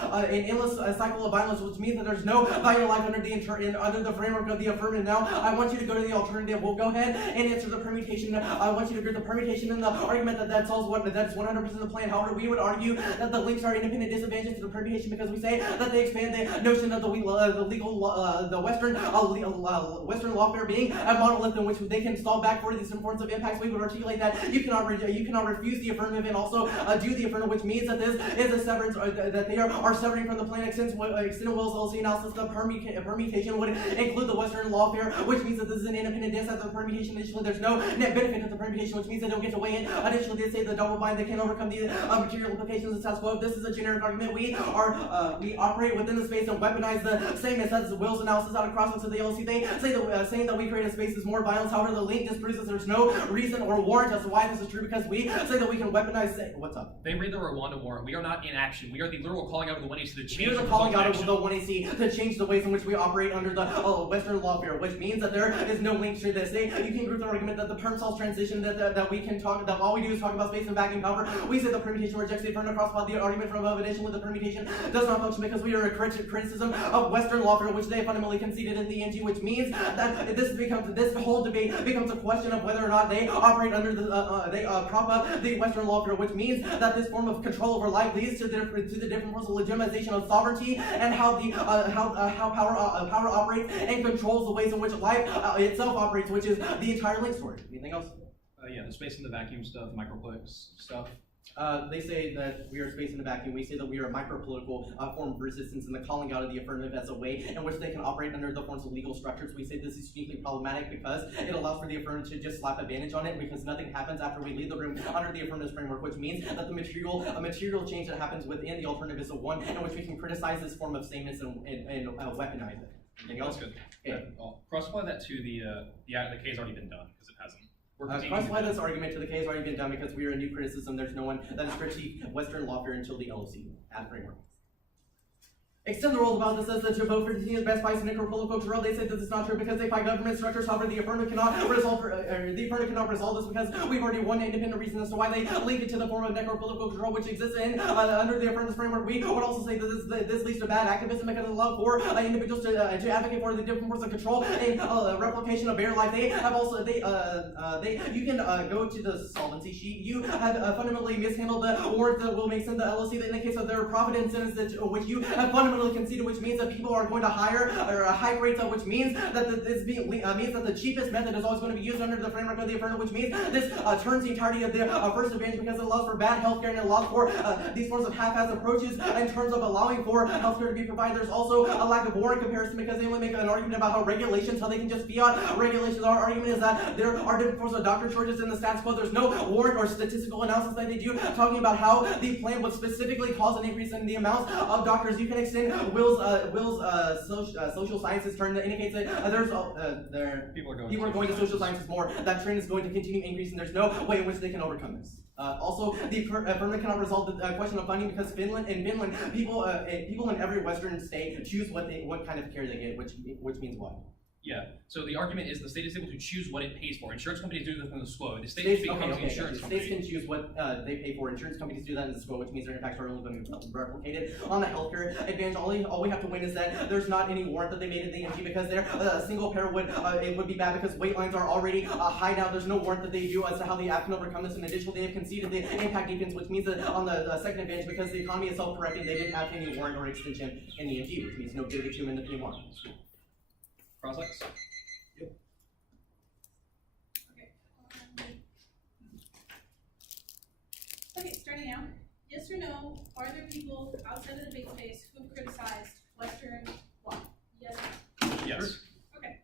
cycle of violence, which means that there's no value to life under the framework of the affirmative. Now, I want you to go to the alternative. We'll go ahead and answer the permutation. I want you to agree with the permutation and the argument that solves that's 100% the plan. However, we would argue that the links are independent disadvantages to the permutation because we say that they expand the notion of the Western lawfare being a monolith in which they can stall back for these forms of impacts. We would articulate that you cannot refuse the affirmative and also do the affirmative, which means that this is a severance, that they are severing from the plan. Extended Will's LC analysis. The permutation would include the Western lawfare, which means that this is an independent dance at the permutation. Additionally, there's no net benefit of the permutation, which means they don't get to weigh in. Additionally, they say the double bind, they can't overcome the material implications of status quo. This is a generic argument. We operate within the space and weaponize the sameness as Will's analysis out of crosslinks of the LLC. They say that saying that we create a space is more violence. However, the link disproves that there's no reason or warrant as to why this is true, because we say that we can weaponize. What's up? They read the Rwanda warrant. We are not in action. We are the literal calling out of the 1AC to change We are the calling out of the 1AC to change the ways in which we operate under the Western lawfare, which means that there is no link to this. You can group the argument that the perm cells transition, that we can talk, that all we do is talk about space and vacuum. However, we say the permutation rejects the affirmative crossbody. The argument from above, additionally, the permutation does not function because we are a criticism of Western lawfare, which they fundamentally conceded in the NG, which means that this whole debate becomes a question of whether or not they operate under they prop up the Western lawfare, which means that this form of control over life leads to the different forms of legitimization of sovereignty and how power operates and controls the ways in which life itself operates, which is the entire link story. Anything else? Yeah, the space and the vacuum stuff, microclicks stuff. They say that we are space in a vacuum. We say that we are a micro-political form of resistance and the calling out of the affirmative as a way in which they can operate under the forms of legal structures. We say this is uniquely problematic because it allows for the affirmative to just slap a bandage on it, because nothing happens after we leave the room under the affirmative framework, which means that the material change that happens within the alternative is the one in which we can criticize this form of sameness and weaponize it. Anything else? That's good. Yeah. I'll cross-apply that to the K's already been done, because it hasn't. Cross-apply this argument to the K has already been done because we are a new criticism. There's no one that is critique Western lawfare until the LOC ad framework. Extend the role about this as the vote for continuous best bias and necropolitical control. They say that this is not true because they fight government structures. However, the affirmative cannot resolve this because we've already one independent reason as to why they link it to the form of necropolitical control, which exists in under the affirmative framework. We would also say that this leads to bad activism because it allows for individuals to advocate for the different forms of control and replication of bare life. They have also you can go to the solvency sheet. You have fundamentally mishandled the warrant that will make sense to the LLC that indicates that there are profit incentives which you have fundamentally conceded, which means that people are going to hire or hike rates up, which means that means that the cheapest method is always going to be used under the framework of the affirmative, which means this turns the entirety of the first advantage because it allows for bad healthcare and it allows for these forms of half-assed approaches in terms of allowing for healthcare to be provided. There's also a lack of warrant comparison because they only make an argument about how regulations, how they can just fiat regulations. Our argument is that there are different forms of doctor shortages in the status quo. There's no warrant or statistical analysis that they do talking about how the plan would specifically cause an increase in the amount of doctors. You can extend Will's social sciences turn that indicates that people are going to social sciences more. That trend is going to continue increasing. There's no way in which they can overcome this. Also, the affirmative cannot resolve the question of funding because Finland, people in every Western state choose what kind of care they get, which means what? Yeah. So the argument is the state is able to choose what it pays for. Insurance companies do this in the SWO. The state becomes the insurance company. States can choose what they pay for. Insurance companies do that in the SWO, which means their impacts are only going to be replicated. On the healthcare advantage, all we have to win is that there's not any warrant that they made in the NG because their single pair would be bad because weight lines are already high now. There's no warrant that they do as to how they can overcome this. In addition, they have conceded the impact defense, which means that on the second advantage, because the economy is self-correcting, they didn't have any warrant or extension in the NG, which means no good to in the P1. Cross-X? Okay, starting out. Yes or no, are there people outside of the debate space who have criticized Western law? Yes or no? Yes. Okay.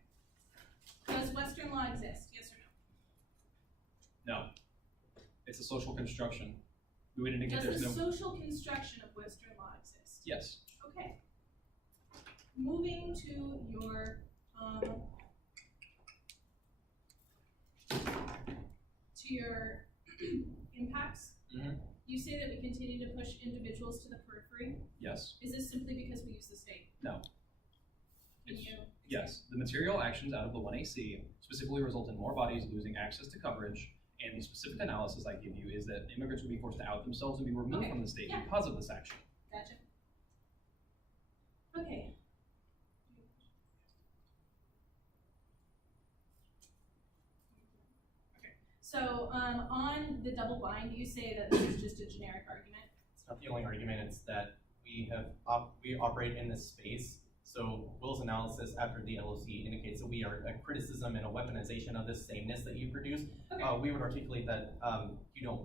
Does Western law exist? Yes or no? No. It's a social construction. We would indicate Does there's the no. social construction of Western law exist? Yes. Okay. Moving to your impacts. Mm-hmm. You say that we continue to push individuals to the periphery. Yes. Is this simply because we use the state? No. Can you? Yes. The material actions out of the 1AC specifically result in more bodies losing access to coverage, and the specific analysis I give you is that immigrants would be forced to out themselves and be removed from the state because of this action. Gotcha. Okay. So on the double bind, you say that this is just a generic argument. It's not the only argument. It's that we operate in this space. So Will's analysis after the LOC indicates that we are a criticism and a weaponization of this sameness that you produce. Okay. We would articulate that you don't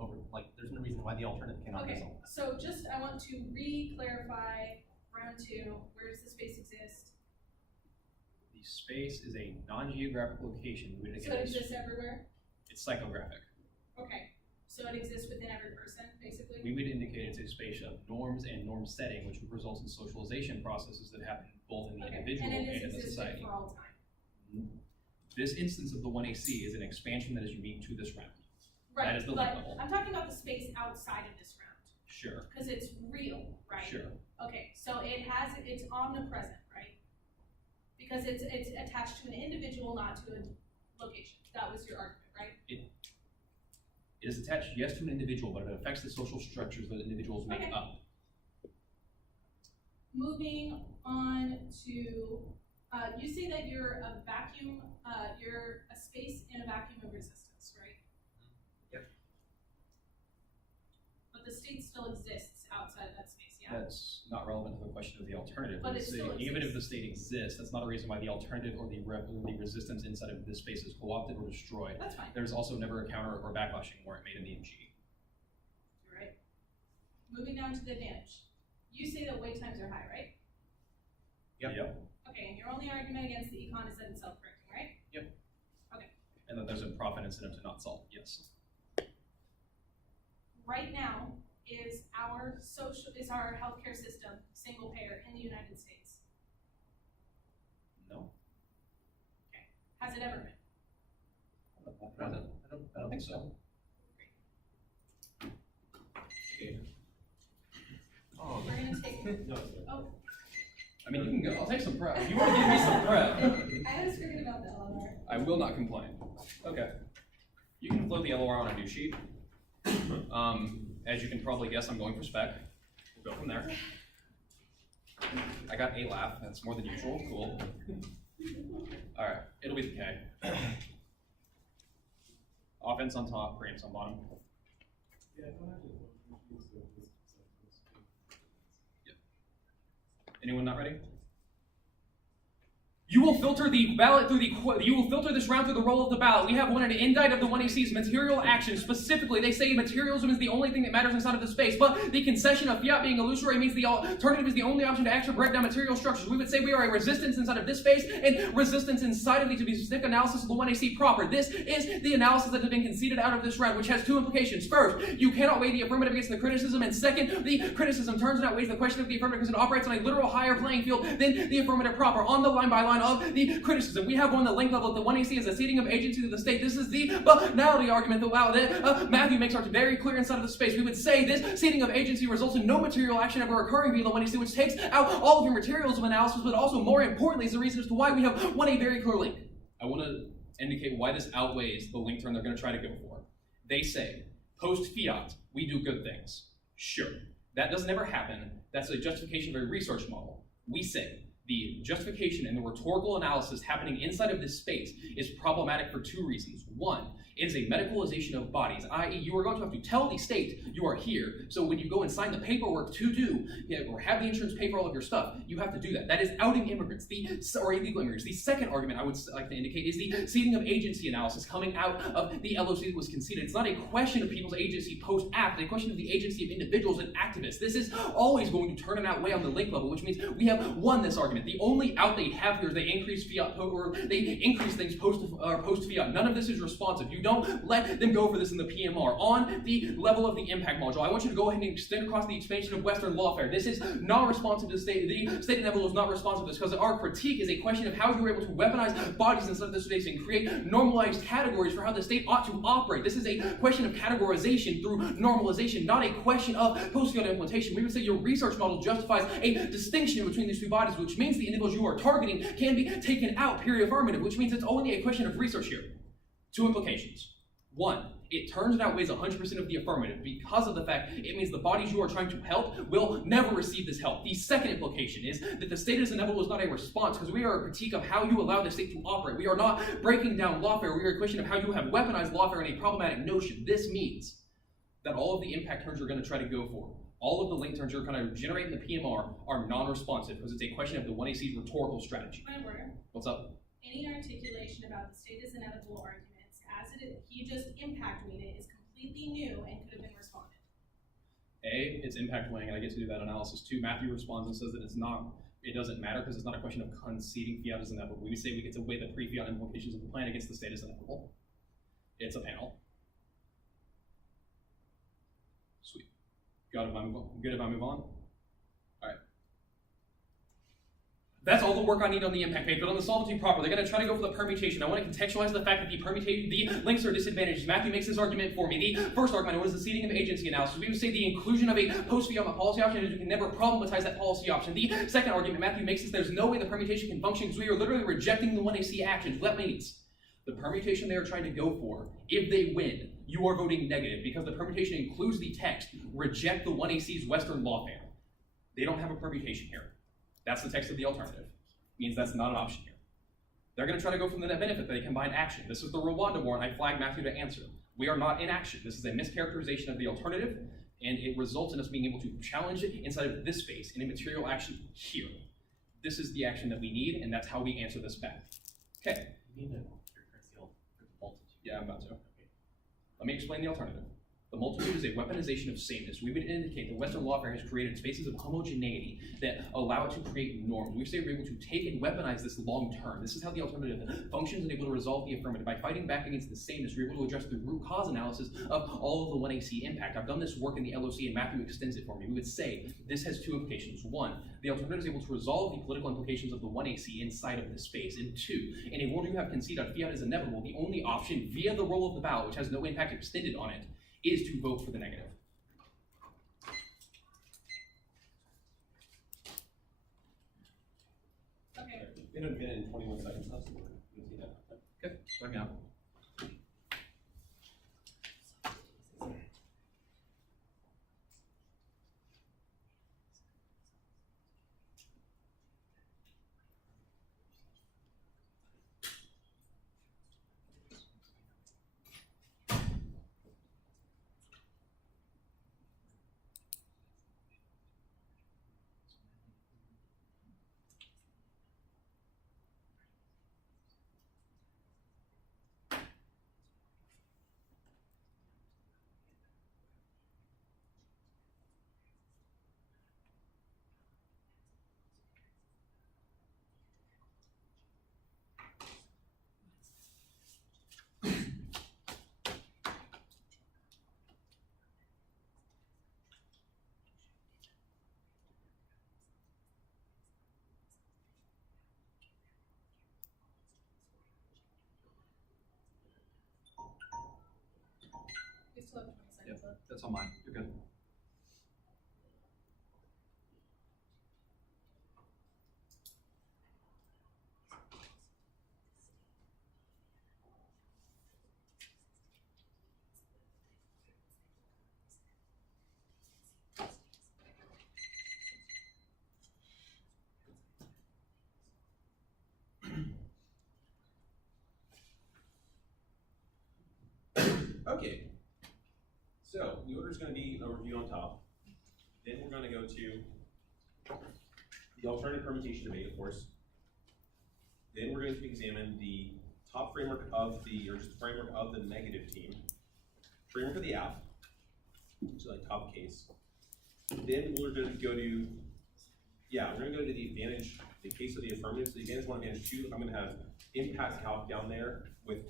there's no reason why the alternative cannot Okay. resolve that. So just I want to re-clarify round two. Where does the space exist? The space is a non-geographic location. We would So it exists everywhere? It's psychographic. Okay, so it exists within every person, basically? We would indicate it's a space of norms and norm setting, which would result in socialization processes that happen both in the Okay, individual and and it in has the existed society. for all time? This instance of the 1AC is an expansion that is unique to this round. Right, That is the but level. I'm talking about the space outside of this round, Sure, because it's real, right? sure. Okay, so it's omnipresent, right? Because it's attached to an individual, not to a location. That was your argument, right? It is attached, yes, to an individual, but it affects the social structures that individuals make Okay. up. Moving on to, you say that you're a vacuum, you're a space in a vacuum of resistance, right? Yep. But the state still exists outside of that space, yeah? That's not relevant to the question of the alternative. But The it state- still even if the exists. state exists, that's not a reason why the alternative or the resistance inside of this space is co-opted or destroyed. That's fine, There's also never a counter or backlashing warrant made in the MG. you're right. Moving down to the advantage. You say that wait times are high, right? Yep. Okay, and your only argument against the econ is that it's self-correcting, right? And that there's a profit incentive to not solve, yes. Right now, is our healthcare system single payer in the United States? No, Has it ever been? I don't think so. Oh, We're gonna take, no. oh, I mean, you can go, I'll take some prep. If you want to give me some prep, I was forgetting about the LMR. I will not complain. Okay. You can float the LOR on a new sheet. As you can probably guess, I'm going for spec. We'll go from there. I got a laugh, that's more than usual, cool. All right, it'll be the K. Offense on top, preamps on bottom. Anyone not ready? You will filter the ballot through you will filter this round through the roll of the ballot. We have an indict of the 1AC's material action. Specifically, they say materialism is the only thing that matters inside of the space, but the concession of fiat being illusory means the alternative is the only option to actually break down material structures. We would say we are a resistance inside of this space and resistance inside of the to be specific analysis of the 1AC proper. This is the analysis that has been conceded out of this round, which has two implications. First, you cannot weigh the affirmative against the criticism, and second, the criticism turns and outweighs the question of the affirmative because it operates on a literal higher playing field than the affirmative proper, on the line by line of the criticism. We have one the length level of the 1AC as a ceding of agency to the state. This is the banality argument that Matthew makes out very clear inside of the space. We would say this ceding of agency results in no material action ever occurring via the 1AC, which takes out all of your materialism analysis, but also more importantly is the reason as to why we have a very clear link. I want to indicate why this outweighs the link turn they're going to try to go for. They say, post-fiat, we do good things. Sure. That doesn't ever happen. That's a justification of a research model. We say, the justification and the rhetorical analysis happening inside of this space is problematic for two reasons. One, it is a medicalization of bodies, i.e. you are going to have to tell the state you are here. So when you go and sign the paperwork to do, or have the insurance pay for all of your stuff, you have to do that. That is outing immigrants, or illegal immigrants. The second argument I would like to indicate is the ceding of agency analysis coming out of the LOC that was conceded. It's not a question of people's agency post-act, it's a question of the agency of individuals and activists. This is always going to turn and outweigh on the link level, which means we have won this argument. The only out they have here is they increase fiat, or they increase things post-fiat. None of this is responsive. You don't let them go for this in the PMR. On the level of the impact module, I want you to go ahead and extend across the expansion of Western lawfare. This is not responsive to the state. The state level is not responsive to this because our critique is a question of how you were able to weaponize bodies inside of this space and create normalized categories for how the state ought to operate. This is a question of categorization through normalization, not a question of post-fiat implementation. We would say your research model justifies a distinction between these two bodies, which means the individuals you are targeting can be taken out, period affirmative, which means it's only a question of research here. Two implications. One, it turns and outweighs 100% of the affirmative because of the fact it means the bodies you are trying to help will never receive this help. The second implication is that the state as inevitable is not a response because we are a critique of how you allow the state to operate. We are not breaking down lawfare. We are a question of how you have weaponized lawfare in a problematic notion. This means that all of the impact turns you're going to try to go for, all of the link turns you're going to generate in the PMR are non-responsive because it's a question of the 1AC's rhetorical strategy. Point of order. What's up? Any articulation about the state is inevitable arguments, as it is, he just impact weighted, is completely new and could have been responded. A, it's impact weighing, and I get to do that analysis. Two, Matthew responds and says that it's not it doesn't matter because it's not a question of conceding fiat is inevitable. We would say we get to weigh the pre-fiat implications of the plan against the state as inevitable. It's a panel. Sweet. Good if I move on? Alright. That's all the work I need on the impact page, but on the solvency proper, they're going to try to go for the permutation. I want to contextualize the fact that the links are disadvantaged. Matthew makes this argument for me. The first argument was the seeding of agency analysis. We would say the inclusion of a post-fiat policy option is we can never problematize that policy option. The second argument Matthew makes is there's no way the permutation can function because we are literally rejecting the 1AC actions. What that means, the permutation they are trying to go for, if they win, you are voting negative because the permutation includes the text, reject the 1AC's Western lawfare. They don't have a permutation here. That's the text of the alternative. Means that's not an option here. They're going to try to go from the net benefit that they combine action. This is the Rwanda war, and I flagged Matthew to answer. We are not in action. This is a mischaracterization of the alternative, and it results in us being able to challenge it inside of this space in a material action here. This is the action that we need, and that's how we answer this back. Okay. You need to seal for the multitude. Yeah, I'm about to. Let me explain the alternative. The multitude is a weaponization of sameness. We would indicate that Western lawfare has created spaces of homogeneity that allow it to create norms. We say we're able to take and weaponize this long term. This is how the alternative functions and able to resolve the affirmative. By fighting back against the sameness, we're able to address the root cause analysis of all of the 1AC impact. I've done this work in the LOC and Matthew extends it for me. We would say this has two implications. One, the alternative is able to resolve the political implications of the 1AC inside of this space. And two, in a world you have conceded fiat is inevitable, the only option via the roll of the ballot, which has no impact extended on it, is to vote for the negative. Okay. In a minute and 21 seconds. That's the word. You can see that. Okay, start me out. We still have 20 seconds left. That's on mine. You're good. Okay. So the order is going to be a review on top. Then we're going to go to the alternative permutation debate, of course. Then we're going to examine the top framework of the, or just the framework of the negative team, framework of the app, which is like top case. Then we're going to go to, we're going to go to the advantage, the case of the affirmative. So the advantage 1, advantage 2, I'm going to have impact calc down there with,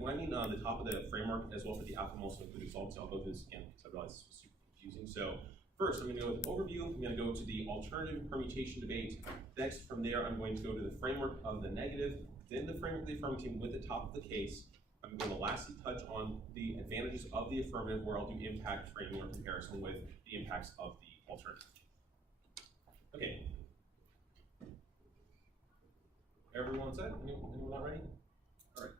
when I mean on the top of the framework as well for the app, I'm also including solved, so I'll go through this again because I realize this was super confusing. So first, I'm going to go with overview. I'm going to go to the alternative permutation debate. Next, from there, I'm going to go to the framework of the negative, then the framework of the affirmative team with the top of the case. I'm going to lastly touch on the advantages of the affirmative, where I'll do impact framework comparison with the impacts of the alternative. Okay. Everyone set? Anyone not ready? All right.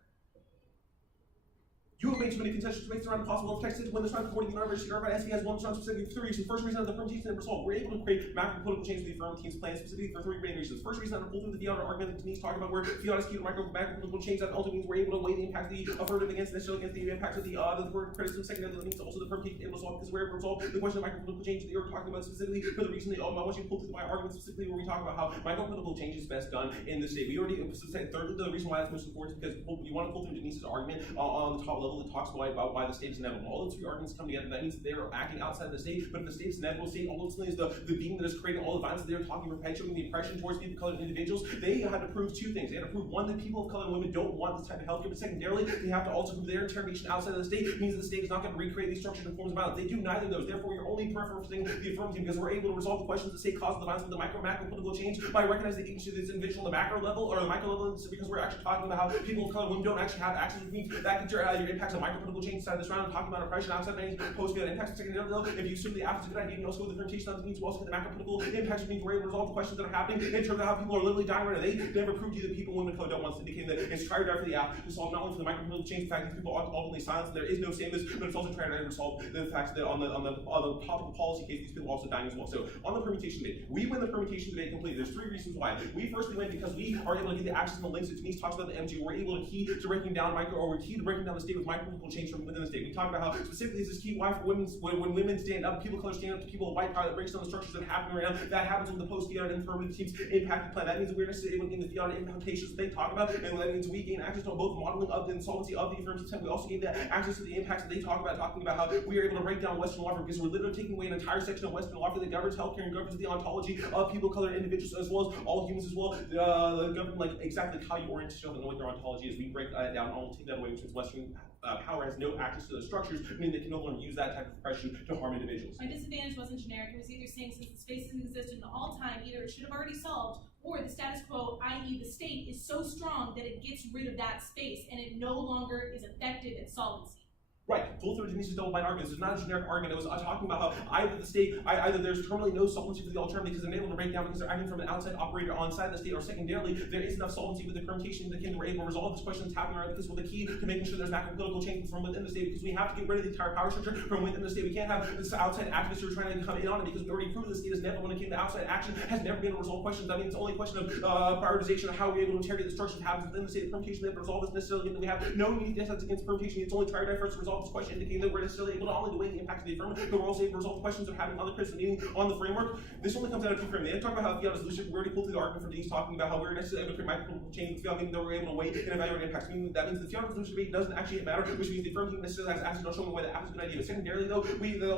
You have made too many contentious debates around the possible text when the Concordia University verified SB has one strong specific for 3 reasons. First reason, the permutation never solved. We're able to create macro political change to the affirmative team's plan specifically for 3 main reasons. First reason, I'm pull through the fiat argument that Denise talking about where fiat is key to macro political change. That ultimately means we're able to weigh the impact of the affirmative against necessarily against the impact of the word criticism. Second, that means also the permutation able to solve because we're able to solve the question of macro political change that you were talking about specifically for the reason that I want you to pull through my argument specifically where we talk about how macro political change is best done in the state. We already said thirdly, the reason why that's most important is because you want to pull through Denise's argument on the top level that talks about why the state is inevitable. All the three arguments come together. That means that they are acting outside of the state, but if the state is inevitable, the state ultimately is the being that is creating all the violence that they're talking, perpetuating the oppression towards people of color and individuals. They had to prove two things. They had to prove, one, that people of color and women don't want this type of healthcare, but secondarily, they have to also prove their intervention outside of the state means that the state is not going to recreate these structures and forms of violence. They do neither of those. Therefore, you're only preferencing the affirmative because we're able to resolve the questions that state causes the violence with the macro political change by recognizing the agency of this individual on the macro level or the micro level, because we're actually talking about how people of color and women don't actually have access, which means that could your impacts on micro political change inside of this round, talking about oppression outside of any post-violent impacts. Secondarily, though, if you assume the after is a good idea, you also with the differentiation that means you also get the macro political impacts, which means we're able to resolve the questions that are happening in terms of how people are literally dying right now. They never proved to you that people, women of color don't want to, indicating that it's try to drive for the app to solve not only for the micro political change, the fact that people are ultimately silenced, there is no sameness, but it's also trying to solve the fact that on the topical policy case, these people are also dying as well. So on the permutation debate, we win the permutation debate completely. There's three reasons why. We firstly win because we are able to get the access and the links that Denise talks about the MG. We're able to key to breaking down we're key to breaking down the state with micro political change from within the state. We talk about how specifically this is key why for when women stand up, people of color stand up to people of white power that breaks down the structures that happen right now. That happens with the post-theater and affirmative teams impacted plan. That means that we're necessarily able to gain the theater implications that they talk about, and that means we gain access to both modeling of the insolvency of the affirmative attempt. We also gain the access to the impacts that they talk about, talking about how we are able to break down Western law because we're literally taking away an entire section of Western law that governs healthcare and governs the ontology of people of color and individuals as well as all humans as well. The government, like exactly how you orient yourself and know what their ontology is. We break that down and all take that away, which means Western power has no access to those structures, meaning they can no longer use that type of oppression to harm individuals. My disadvantage wasn't generic. It was either saying since the space didn't exist in all time, either it should have already solved, or the status quo, i.e. the state, is so strong that it gets rid of that space and it no longer is effective at solvency. Right, full through Denise's double-blind argument. This is not a generic argument. It was talking about how either the state, either there's terminally no solvency for the alternative because they're able to break down because they're acting from an outside operator on side of the state, or secondarily, there is enough solvency with the permutation that we're able to resolve this question that's happening right because we're the key to making sure there's macro political change from within the state because we have to get rid of the entire power structure from within the state. We can't have this outside activists who are trying to come in on it because we already proved the state is never, when it came to outside action, has never been able to resolve questions. That means it's only a question of prioritization of how we're able to interrogate the structure that happens within the state. The permutation that resolve this necessarily means that we have no need to test against permutation. It's only tried first to resolve this question, indicating that we're necessarily able to not only weigh the impacts of the affirmative, but we're also able to resolve the questions that are happening on the critical meeting on the framework. This only comes out of two frames. They talk about how Fiat is leadership. We already pulled through the argument from Denise talking about how we're necessarily able to create micro-political change with Fiat, meaning that we're able to weigh and evaluate impacts. Meaning that means the Fiat leadership debate doesn't actually matter, which means the affirmative necessarily has access to showing why the app is a good idea. But secondarily, though,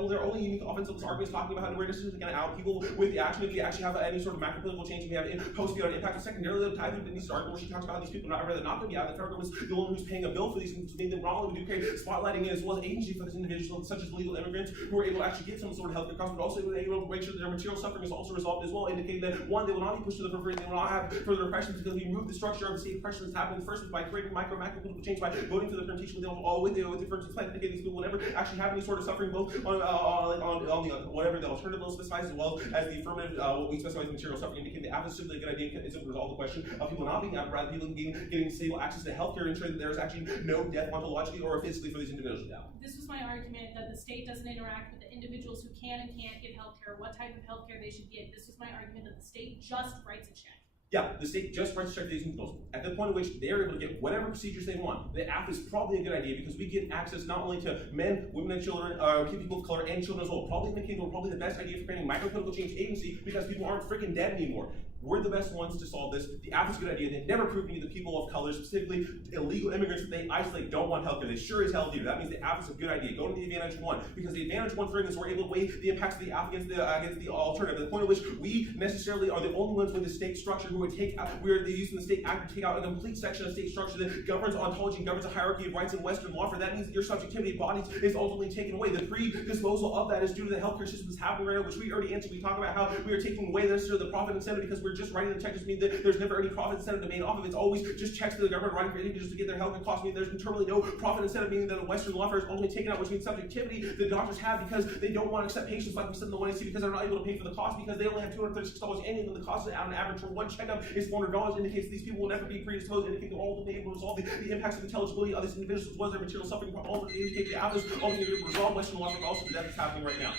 there are only unique offensive arguments talking about how we're necessarily going to out people with the action if we actually have any sort of macro-political change. We have post-Fiat impact. Secondarily, the type of Denise's argument where she talks about how these people are rather not going to be out. The federal government's the one who's paying a bill for these things. Meaning that not only we do create spotlighting as well as agency for this individual, such as legal immigrants who are able to actually get some sort of healthcare costs, but also able to make sure that their material suffering is also resolved as well, indicating that one, they will not be pushed to the periphery, they will not have further oppression because we remove the structure of the state oppression that's happening first by creating macro political change by voting for the permutation with the first plan, indicating these people will never actually have any sort of suffering both on the whatever the alternative bill specifies as well as the affirmative what we specify as material suffering, indicating the app is simply a good idea is to resolve the question of people not being out, rather people getting stable access to healthcare and ensuring that there's actually no death ontologically or physically for these individuals now. This was my argument that the state doesn't interact with the individuals who can and can't get healthcare, what type of healthcare they should get. This was my argument that the state just writes a check. Yeah, the state just writes a check to these individuals. At the point at which they're able to get whatever procedures they want, the app is probably a good idea because we get access not only to men, women, and children, people of color, and children as well. Probably in the case where probably the best idea for creating micro-political change agency because people aren't freaking dead anymore. We're the best ones to solve this. The app is a good idea. They never proved to me the people of color, specifically illegal immigrants that they isolate, don't want healthcare. They sure as hell do. That means the app is a good idea. Go to the advantage one because the advantage one thing is we're able to weigh the impacts of the app against the alternative. The point at which we necessarily are the only ones with the state structure who would take out. We're using the state act to take out a complete section of state structure that governs ontology and governs a hierarchy of rights in Western law. For that means that your subjectivity of bodies is ultimately taken away. The pre-disposal of that is due to the healthcare system that's happening right now, which we already answered. We talk about how we are taking away the profit incentive because we're just writing the check. Just mean that there's never any profit incentive made off of it. It's always just checks to the government writing for individuals to get their health and cost. Meaning there's terminally no profit incentive, meaning that a Western law firm is ultimately taken out, which means subjectivity that doctors have because they don't want to accept patients like we said in the 1AC because they're not able to pay for the cost because they only have $236 annually. The cost on average for one checkup is $400. Indicates these people will never be predisposed. Indicate they're ultimately able to resolve the impacts of intelligibility of these individuals as well as their material suffering. Ultimately indicate the app is ultimately able to resolve Western law firm, also the death that's happening right now.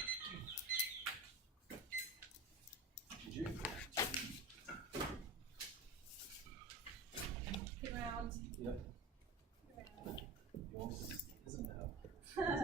Good round. Yep. Good round. Isn't that?